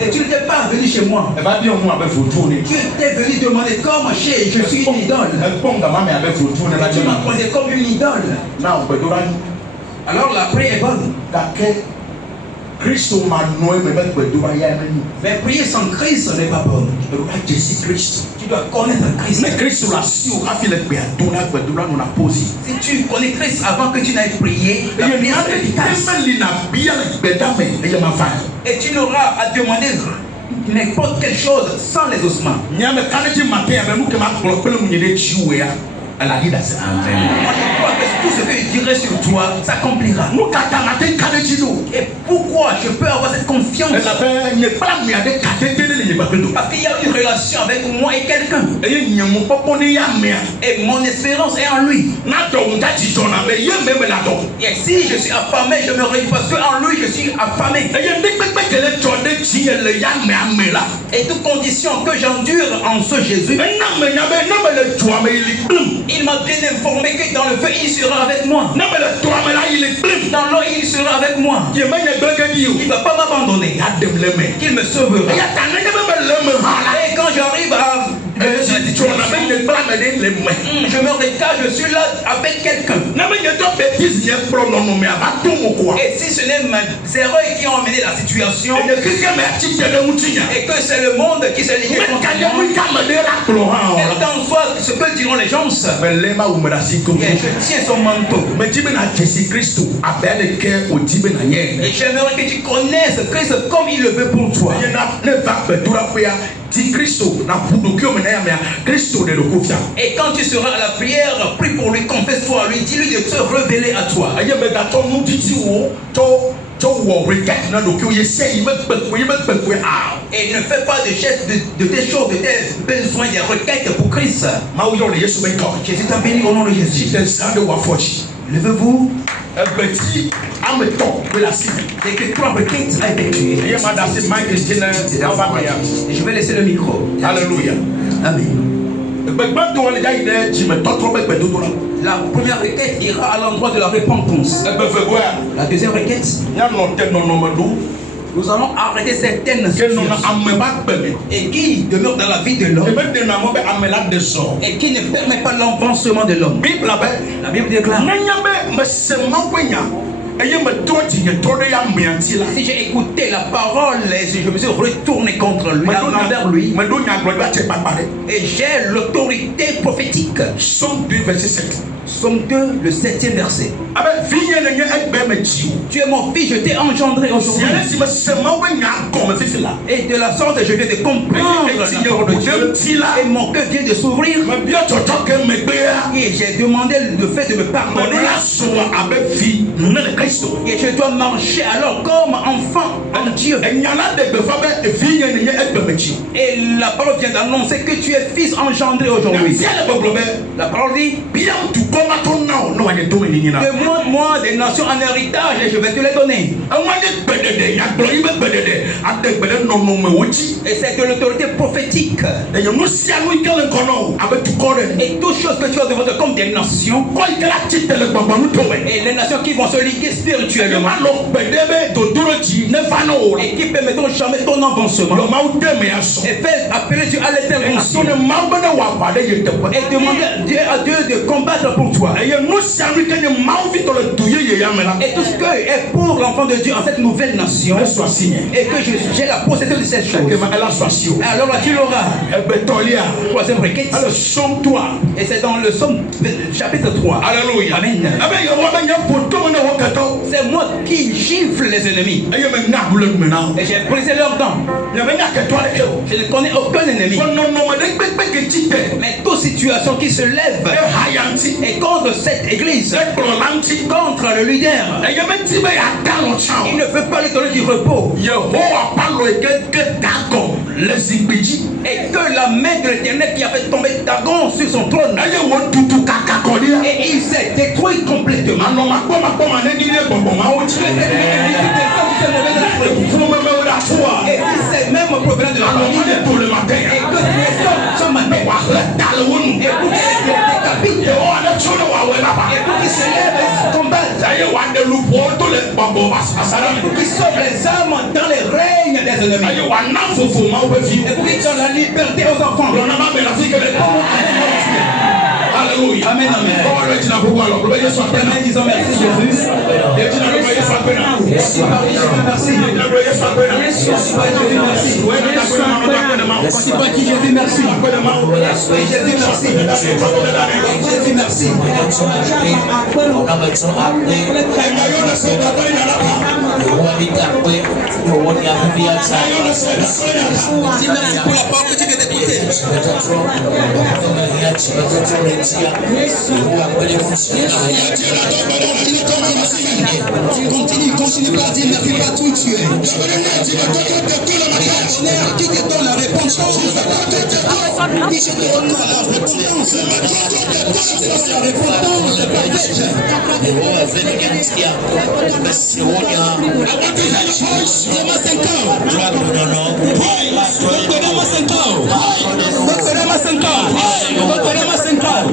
Et tu n'étais pas venu chez moi. Tu étais venu demander comment je suis une idole. Et tu m'as posé comme une idole. Alors la prière est bonne. Mais prier sans Christ, ce n'est pas bon. Tu dois connaître Christ. Si tu connais Christ avant que tu n'ailles prier, la prière est efficace. Et tu n'auras à demander n'importe quelle chose sans les ossements. Amen. Moi, je crois que tout ce que je dirai sur toi s'accomplira. Et pourquoi je peux avoir cette confiance? Parce qu'il y a une relation avec moi et quelqu'un. Et mon espérance est en lui. Et si je suis affamé, je me réjouis parce qu'en lui je suis affamé. Et toute condition que j'endure en ce Jésus, il m'a bien informé que dans le feu il sera avec moi. Dans l'eau il sera avec moi. Il ne va pas m'abandonner. Il me sauvera. Et quand j'arrive à je me regarde, je suis là avec quelqu'un. Et si ce n'est mes erreurs qui ont amené la situation, et que c'est le monde qui s'est lié contre moi, quel qu'en soit ce que diront les gens, je tiens son manteau. Et j'aimerais que tu connaisses Christ comme il le veut pour toi. Et quand tu seras à la prière, prie pour lui, confesse-toi, lui, dis-lui de se révéler à toi. Et ne fais pas de gestes de tes choses, de tes besoins, des requêtes pour Christ. Jésus t'a béni au nom de Jésus. Levez-vous. Et que trois requêtes a effectuées. Et je vais laisser le micro. Alléluia. Amen. La première requête ira à l'endroit de la repentance. La deuxième requête, nous allons arrêter certaines choses et qui demeurent dans la vie de l'homme et qui ne permettent pas l'avancement de l'homme. La Bible déclare: si j'ai écouté la parole et je me suis retourné contre lui, envers lui, et j'ai l'autorité prophétique. Somme 2, le 7e verset. Tu es mon fils, je t'ai engendré aujourd'hui. Et de la sorte, je viens de comprendre la parole de Dieu. Et mon cœur vient de s'ouvrir. Et j'ai demandé le fait de me pardonner. Et je dois marcher alors comme enfant en Dieu. Et la parole vient d'annoncer que tu es fils engendré aujourd'hui. La parole dit: demande-moi des nations en héritage et je vais te les donner. Et c'est de l'autorité prophétique. Et toutes choses que tu as devant toi comme des nations, et les nations qui vont se liguer spirituellement et qui permettront jamais ton avancement, et faire appeler Dieu à l'intervention et demander à Dieu de combattre pour toi. Et tout ce que est pour l'enfant de Dieu en cette nouvelle nation, et que j'ai la possession de cette chose, alors là tu l'auras. Troisième requête, et c'est dans le Somme chapitre 3. Alléluia. Amen. C'est moi qui gifle les ennemis et j'ai brisé leurs dents. Je ne connais aucun ennemi. Mais toute situation qui se lève et contre cette église, contre le leader, il ne veut pas lui donner du repos. Et que la main de l'Éternel qui a fait tomber Dagon sur son trône, et il s'est détruit complètement. Et si c'est même problème de la famille, et que ce matin, et pour qu'ils se lèvent et se combattent, et pour qu'ils sauvent les âmes dans les règnes des ennemis, et pour qu'ils donnent la liberté aux enfants. Alléluia. Amen, amen. Amen, disons merci Jésus. Merci. Jésus, merci. Merci pour la parole que tu viens d'écouter. Continue pas à dire merci pas tout tuer. Qui te donne la réponse? Qui te donne la repentance? La repentance parfaite. Donne-moi 5 ans. Donne-moi 5 ans. Donne-moi 5 ans. Donne-moi 5 ans.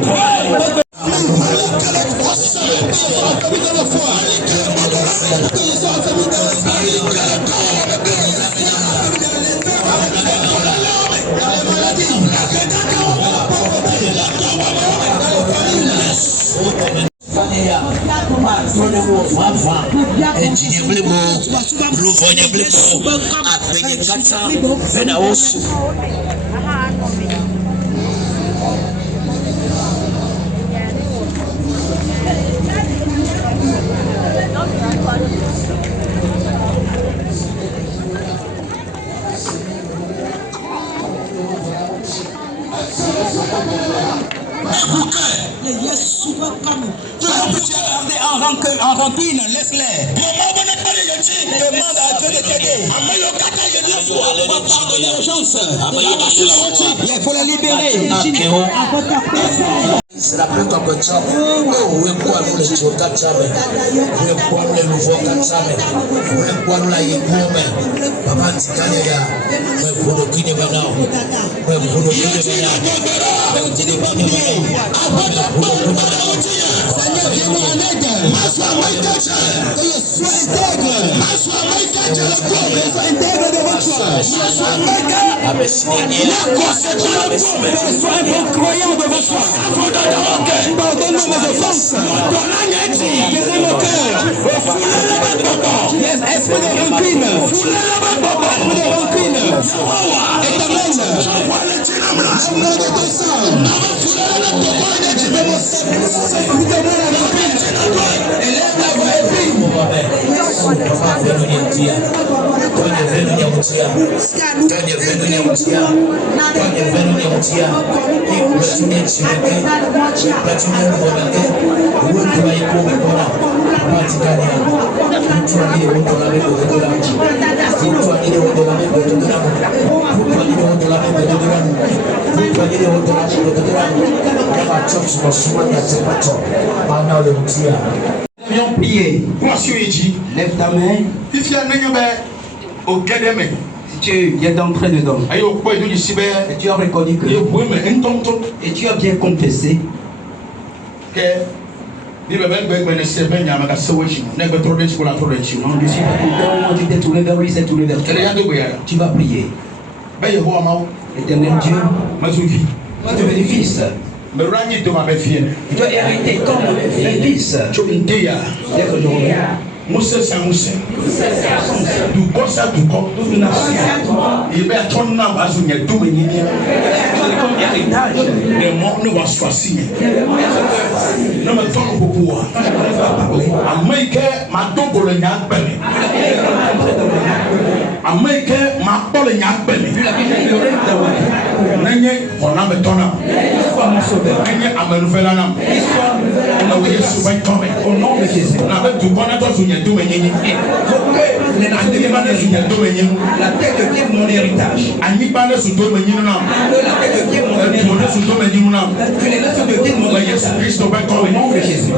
En rancune, laisse-les. Demande à Dieu de t'aider. Pardonner aux gens. Il faut les libérer. C'est la plus comme ça. Où est quoi nous les choses comme ça? Où est quoi nous les nouveaux comme ça? Où est quoi nous la yégoumé? Papa Tikania, où est pour le guide maintenant? Où est pour le guide maintenant? Seigneur, viens-nous en aide. Sois intègre. Sois intègre devant toi. Sois un bon croyant devant toi. Pardonne-moi mes offenses. Guéris mon cœur. Esprit de rancune. Esprit de rancune. Éternel. Au nom de ton sang. Élève la voix et prie. Viens prier. Lève ta main. Si tu es entré dedans et tu as reconnu que et tu as bien confessé non, je suis pas content, tu t'es tourné vers lui, c'est tourné vers toi. Tu vas prier. Éternel Dieu, tu es devenu fils. Tu dois hériter comme un fils. Dès que je reviens. Moussa Moussa, du Kosa du Kok, du Nation, il va être en avance de tout le monde. Les mots ne vont pas signer. Non, mais tant que pouvoir. Américain, ma double nyak belé. Américain, ma pole nyak belé. Nenye, on a metona. Nenye, amenuvelanam. On a oublié souvent tomber. Au nom de Jésus. On avait tout connaître sur la tête de qui est mon héritage. La tête de qui est mon héritage. Que les lettres de qui est mon héritage. Au nom de Jésus.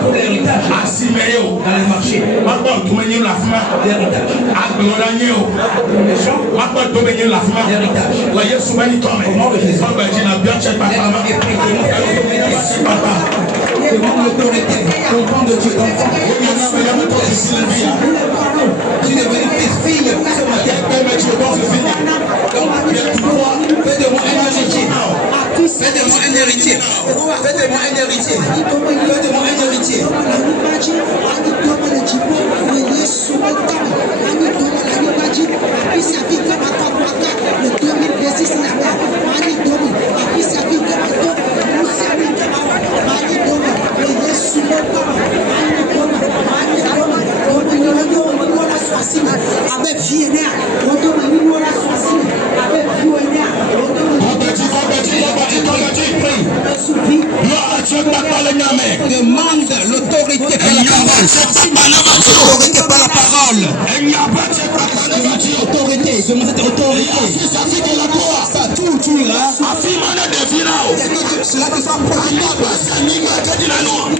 pour l'héritage dans les marchés. Demande l'autorité, enfant de Dieu, tu deviens fille ce matin. Donc, fais de moi un héritier. Fais de moi un héritier. Fais de moi un héritier. Fais de moi un héritier. Avec demande l'autorité par la parole. Autorité, demande cette autorité. Ça tout tuera. Cela te soit profitable.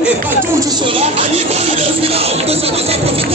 Et pas tout tu seras. Que ça te soit profitable.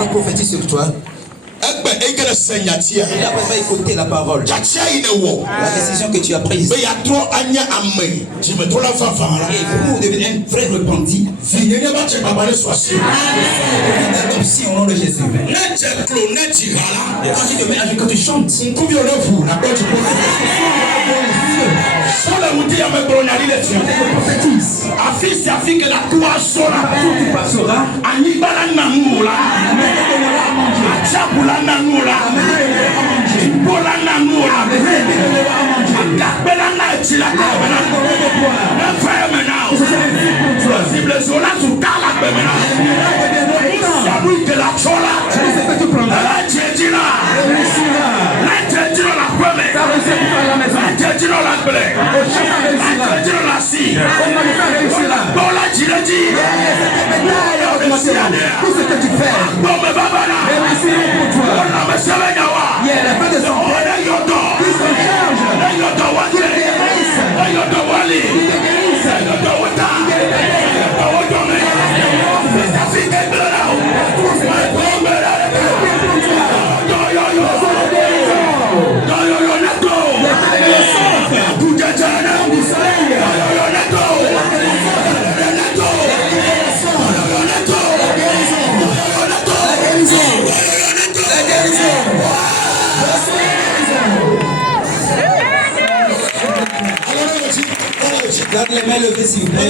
On prophétise sur toi. Il n'a pas écouté la parole. La décision que tu as prise. Et vous devenez un vrai repenti. Adoption au nom de Jésus. Quand tu chantes. Je prophétise. Tout ce que tu fais, merci pour toi. Il y a la fin de son père. Qui se charge, qui te guérisse, garde les mains levées s'il vous plaît.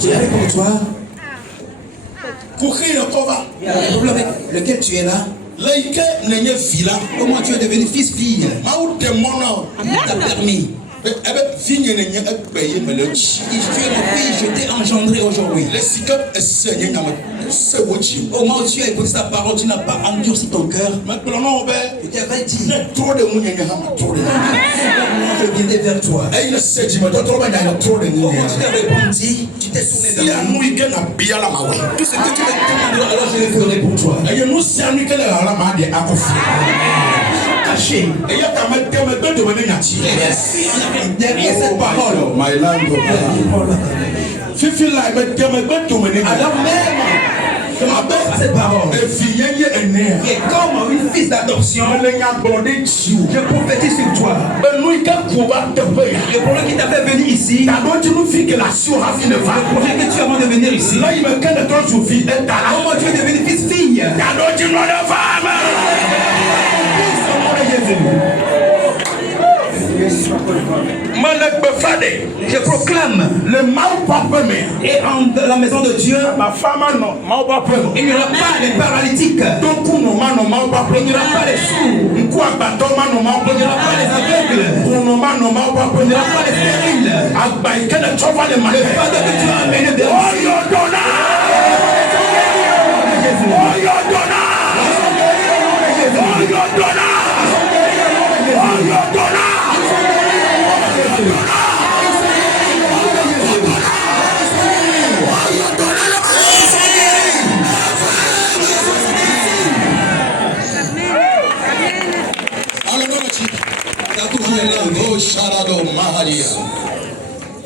J'ai pour toi. Il y a un problème avec lequel tu es là. Comment tu es devenu fils-fille? Il t'a permis. Tu es mon fils, je t'ai engendré aujourd'hui. Au moment où tu as écouté sa parole, tu n'as pas endurci ton cœur. Je t'avais dit, je viendrai vers toi. Comment tu t'es répondu, tu t'es tourné vers moi. Tout ce que tu me demanderas, alors je le ferai pour toi. Caché. Derrière cette parole, alors même cette parole qui est comme une fils d'adoption, je prophétise sur toi. Le problème qui t'a fait venir ici, le projet que tu as de venir ici, comment tu es devenu fils-fille. Je proclame le mal et en la maison de Dieu, il n'y aura pas les paralytiques, il n'y aura pas les sourds, il n'y aura pas les aveugles, il n'y aura pas les stériles. Le Father que tu as amené vers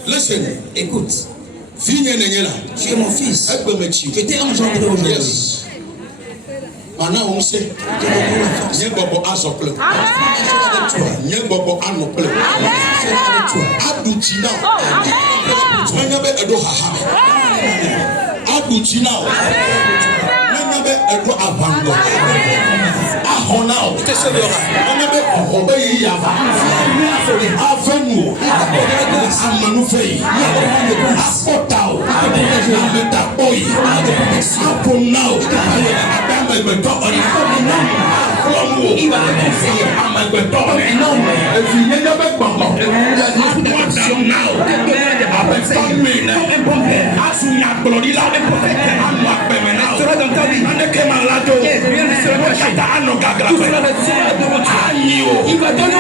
Listen, écoute, tu es mon fils, je t'ai engendré aujourd'hui. Maintenant on sait. Il va donner.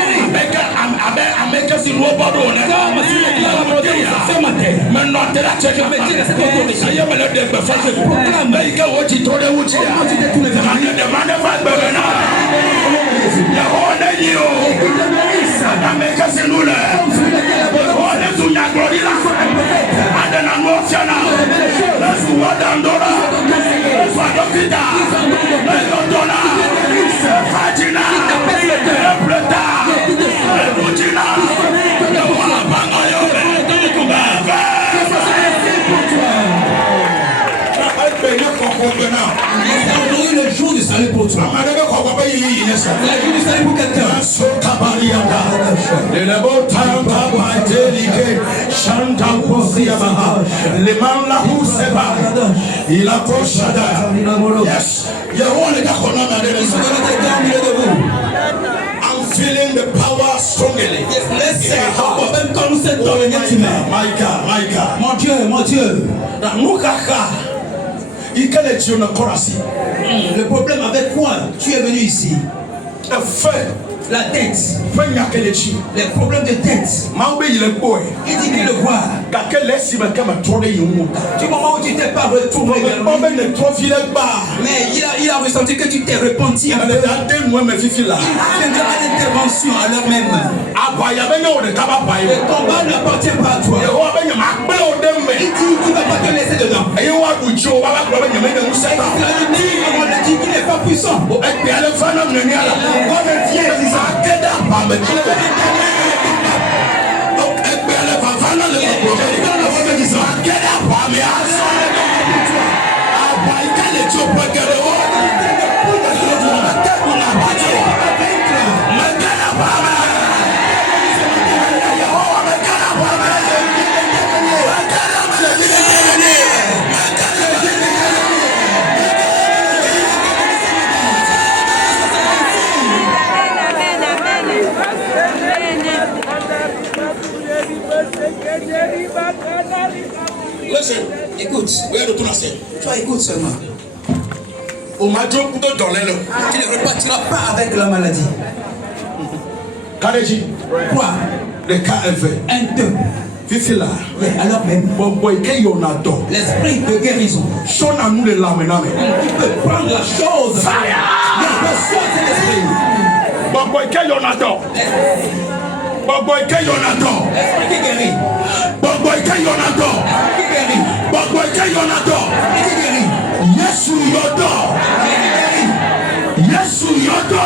Le jour du salut pour toi. Le jour du salut pour quelqu'un. I'm feeling the power strongly. Même quand nous sommes dans le Mon Dieu, mon Dieu. Le problème avec quoi tu es venu ici? La dette. Les problèmes de dette. Il dit qu'il le voit. Du moment où tu t'es pas retourné vers lui, mais il a ressenti que tu t'es repenti. Il viendra à l'intervention à l'heure même. Le combat n'appartient pas à toi. Il dit qu'il ne va pas te laisser dedans. Il dit qu'il n'est pas puissant. écoute. Toi, écoute seulement. Tu ne repartiras pas avec la maladie. Quoi? Le cas est fait. Un, deux. Fifila. Oui, alors même. L'esprit de guérison. Tu peux prendre la chose. Fire. Il peut sortir l'esprit. L'esprit qui guérit. Yesu yodo. Yesu yodo.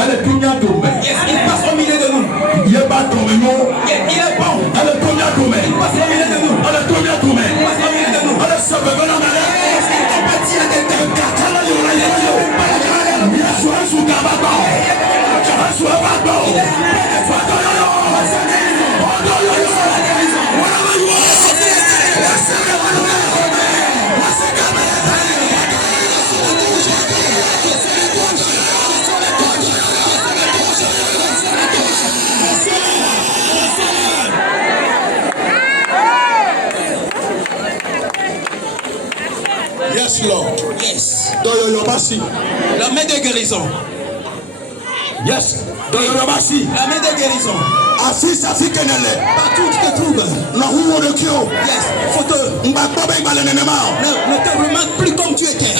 Elle est tout bien tombée. Il passe au milieu de nous. Il est pas tombé, non. Il est bon. Elle est tout bien tombée. Il passe au milieu de nous. Elle est tout bien tombée. Il passe au milieu de nous. Elle est sauvé. Venons d'aller. Yes, Lord. Yes. La main de guérison. Yes. La main de guérison. Partout où tu te trouves. Yes. Fauteux. Ne te remarque plus comme tu étais.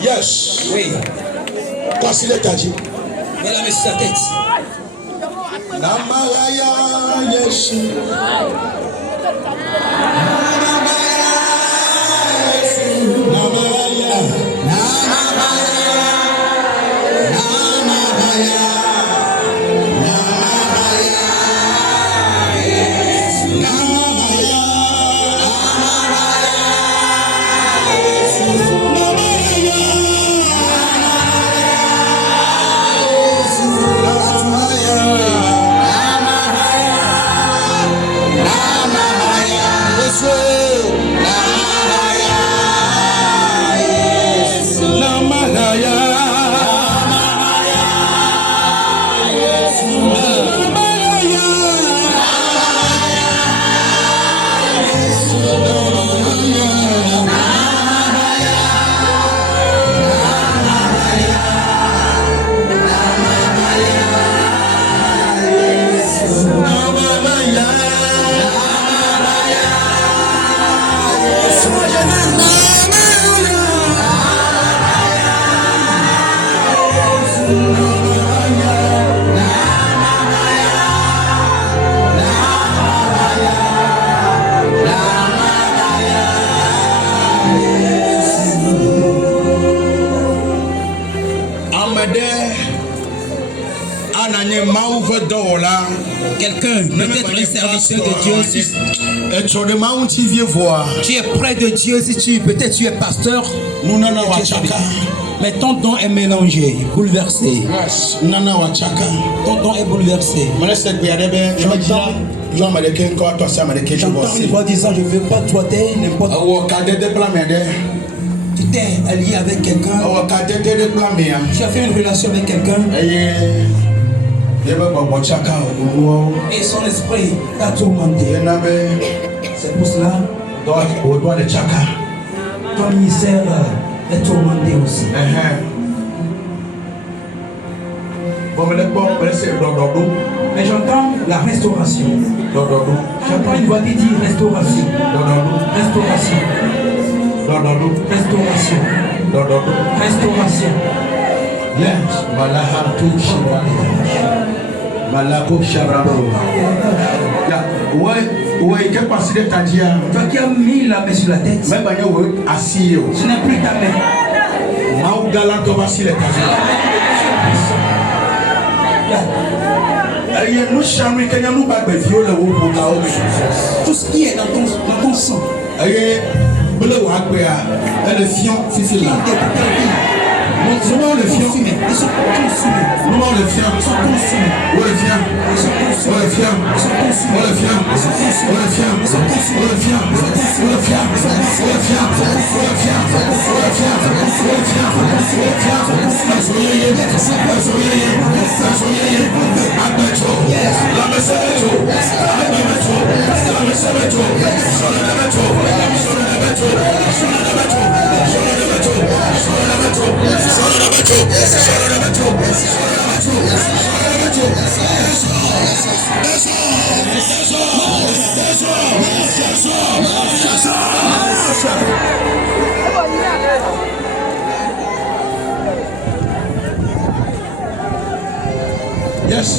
Yes. Oui. Voici les tadis. Mais la main sur sa tête. Namaraya Yesu. Quelqu'un, peut-être un serviteur de Dieu, si tu es près de Dieu, si tu peut-être tu es pasteur, mais ton don est mélangé, bouleversé. Ton don est bouleversé. J'entends une voix disant, je ne veux pas toi t'es n'importe quoi. Tu t'es allié avec quelqu'un. Tu as fait une relation avec quelqu'un. Et son esprit t'a tourmenté. C'est pour cela ton ministère est tourmenté aussi. Mais j'entends la restauration. J'entends une voix qui dit restauration. Restauration. Restauration. Restauration. Toi qui as mis la main sur la tête, ce n'est plus ta main. Tout ce qui est dans ton sang. Le fion, c'est là. Comment le fion? Ils sont consumés. Comment le fion? Ils sont consumés. Où le fion? Ils sont consumés. Où le fion? Ils sont consumés. Où le fion? Ils sont consumés. Où le fion? Ils sont consumés. Où le fion? Ils sont consumés. Où le fion? Ils sont consumés. Où le fion? Où le fion? Où le fion? Où le fion? Yes.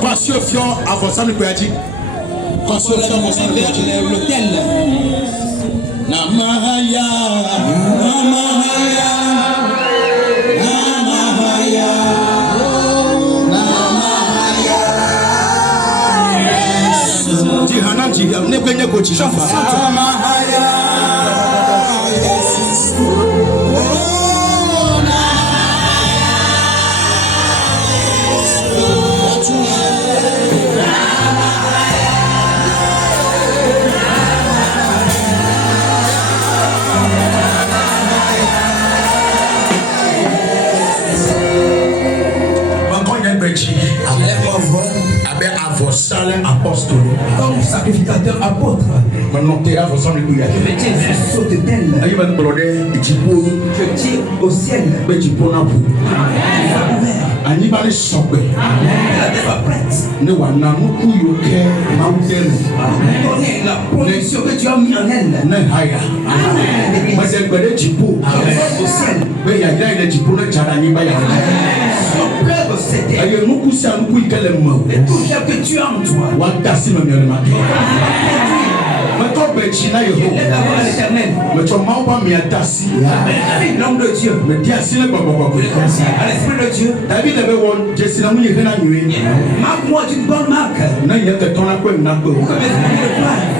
Constitution avançant le poétique. Constitution avançant le poétique. L'hôtel. Namahaya, Namahaya, Namahaya, Namahaya. Dihana Diham, ne penye kochi shafa. Namahaya. Comme sacrificateur apôtre. Maintenant, tu es ressemble à je saute d'elle. Je tire au ciel. Anibale sokwe. La terre va prête. Ne wana muku yoke maudel. La protection que tu as mis en elle. Ne haya. Moi c'est le jipo. Au ciel. Mais il y a le jipo ne tchalani ba ya. Son pleuve c'était. Aye muku sa muku ikelemo. Et tout ce que tu as en toi. Wanta si me miel ma. Mais l'éternel. Mais tu m'as pas mis à tassi. L'homme de Dieu. Mais dis à l'esprit de Dieu. David avait one. Jesse n'a mouillé rien à nuit. Marque-moi d'une bonne marque. Non, il y a que ton accord n'a pas.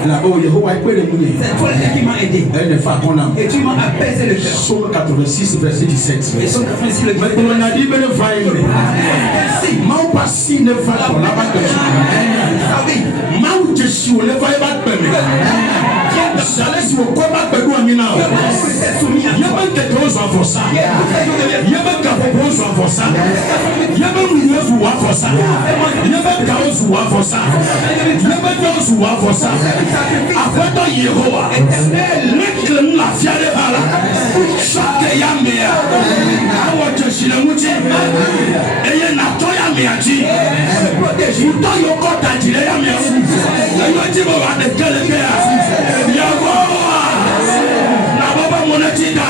Là-bas, Yehova est près de nous. C'est toi qui m'as aidé. Elle ne fait qu'on a. Et tu m'as apaisé le cœur. Psaume 86, verset 17. Et Psaume 86, le verset 17. Mais on a dit, mais ne va si. Mau passi ne va pas là-bas. Mau je suis le va pas. J'allais sur le combat de Douamina. Il y a même des choses à faire ça. Il y a même des choses à faire ça. Il y a même des choses à faire ça. Il y a même des choses à faire ça. Il y a même des choses à faire ça. Après ton Yehova, l'éclat la fière à la chaque yamia. Awa je suis le mouti. Et il y a un toy à miaji. Protège. Tout le monde a dit les yamia. Il y a dit bon à des gars. Yagoa na baba monatida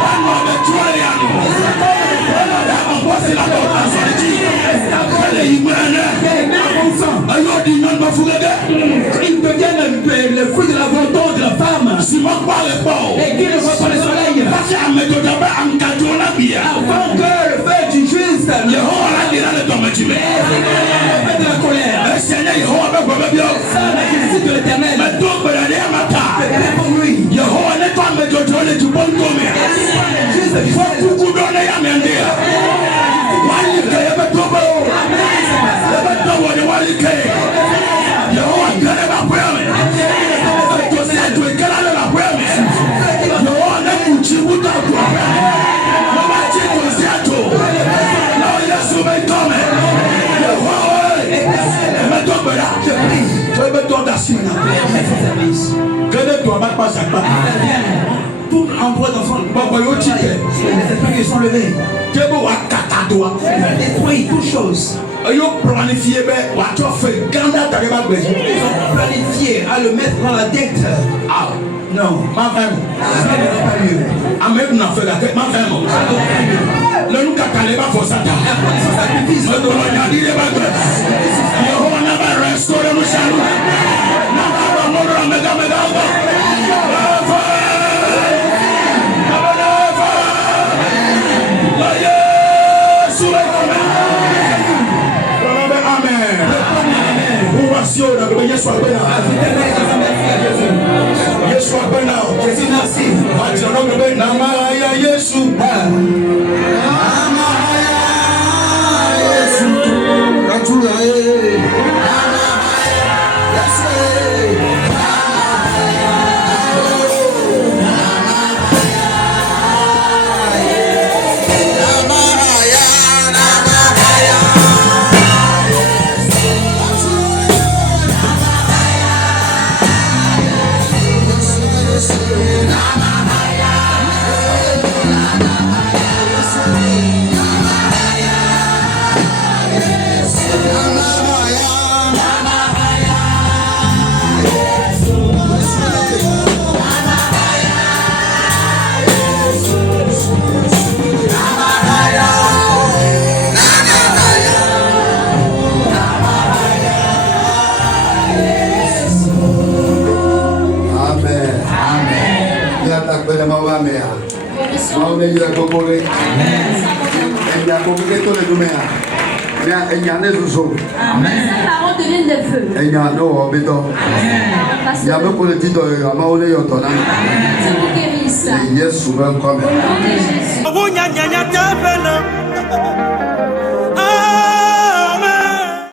wana betwaliano wana ambosi la baba sorti kale imana ayo di non bafugade il devient le fruit de la volonté de la femme si moi pas le port et qui ne voit pas le soleil parce que amedoda ba amkadona bia avant que le feu du juste Yehova la dira le tombe tu mets de la colère le Seigneur Yehova ba bien ça la justice de l'Éternel mais donc la mata pour lui Yehova ne pas me donner du bon comme juste faut beaucoup donner à mendia wali que ya betobo ya betobo de wali que Yehova gane ba kwame to se to kala la kwame Yehova ne kuchibuta kwa no ba chi to se to no Yesu me come Yehova me tombe là je prie je me donne d'assina que ne doit pas ça pas tout endroit d'enfant les esprits qui sont levés détruit toute chose. Ils ont planifié à le mettre dans la tête. Ah non, ma femme. Ça n'aura pas lieu. Ahmed n'a fait la tête, ma femme. Le nous catalé va pour ça. La condition sacrifice. Le droit n'a dit les baguettes. Yehova n'a pas restauré le chalut. N'a pas mort à méga. merci au nom de Yesu abena. Yesu abena. Jésus merci. Merci au nom de Namaya Yesu. Yes,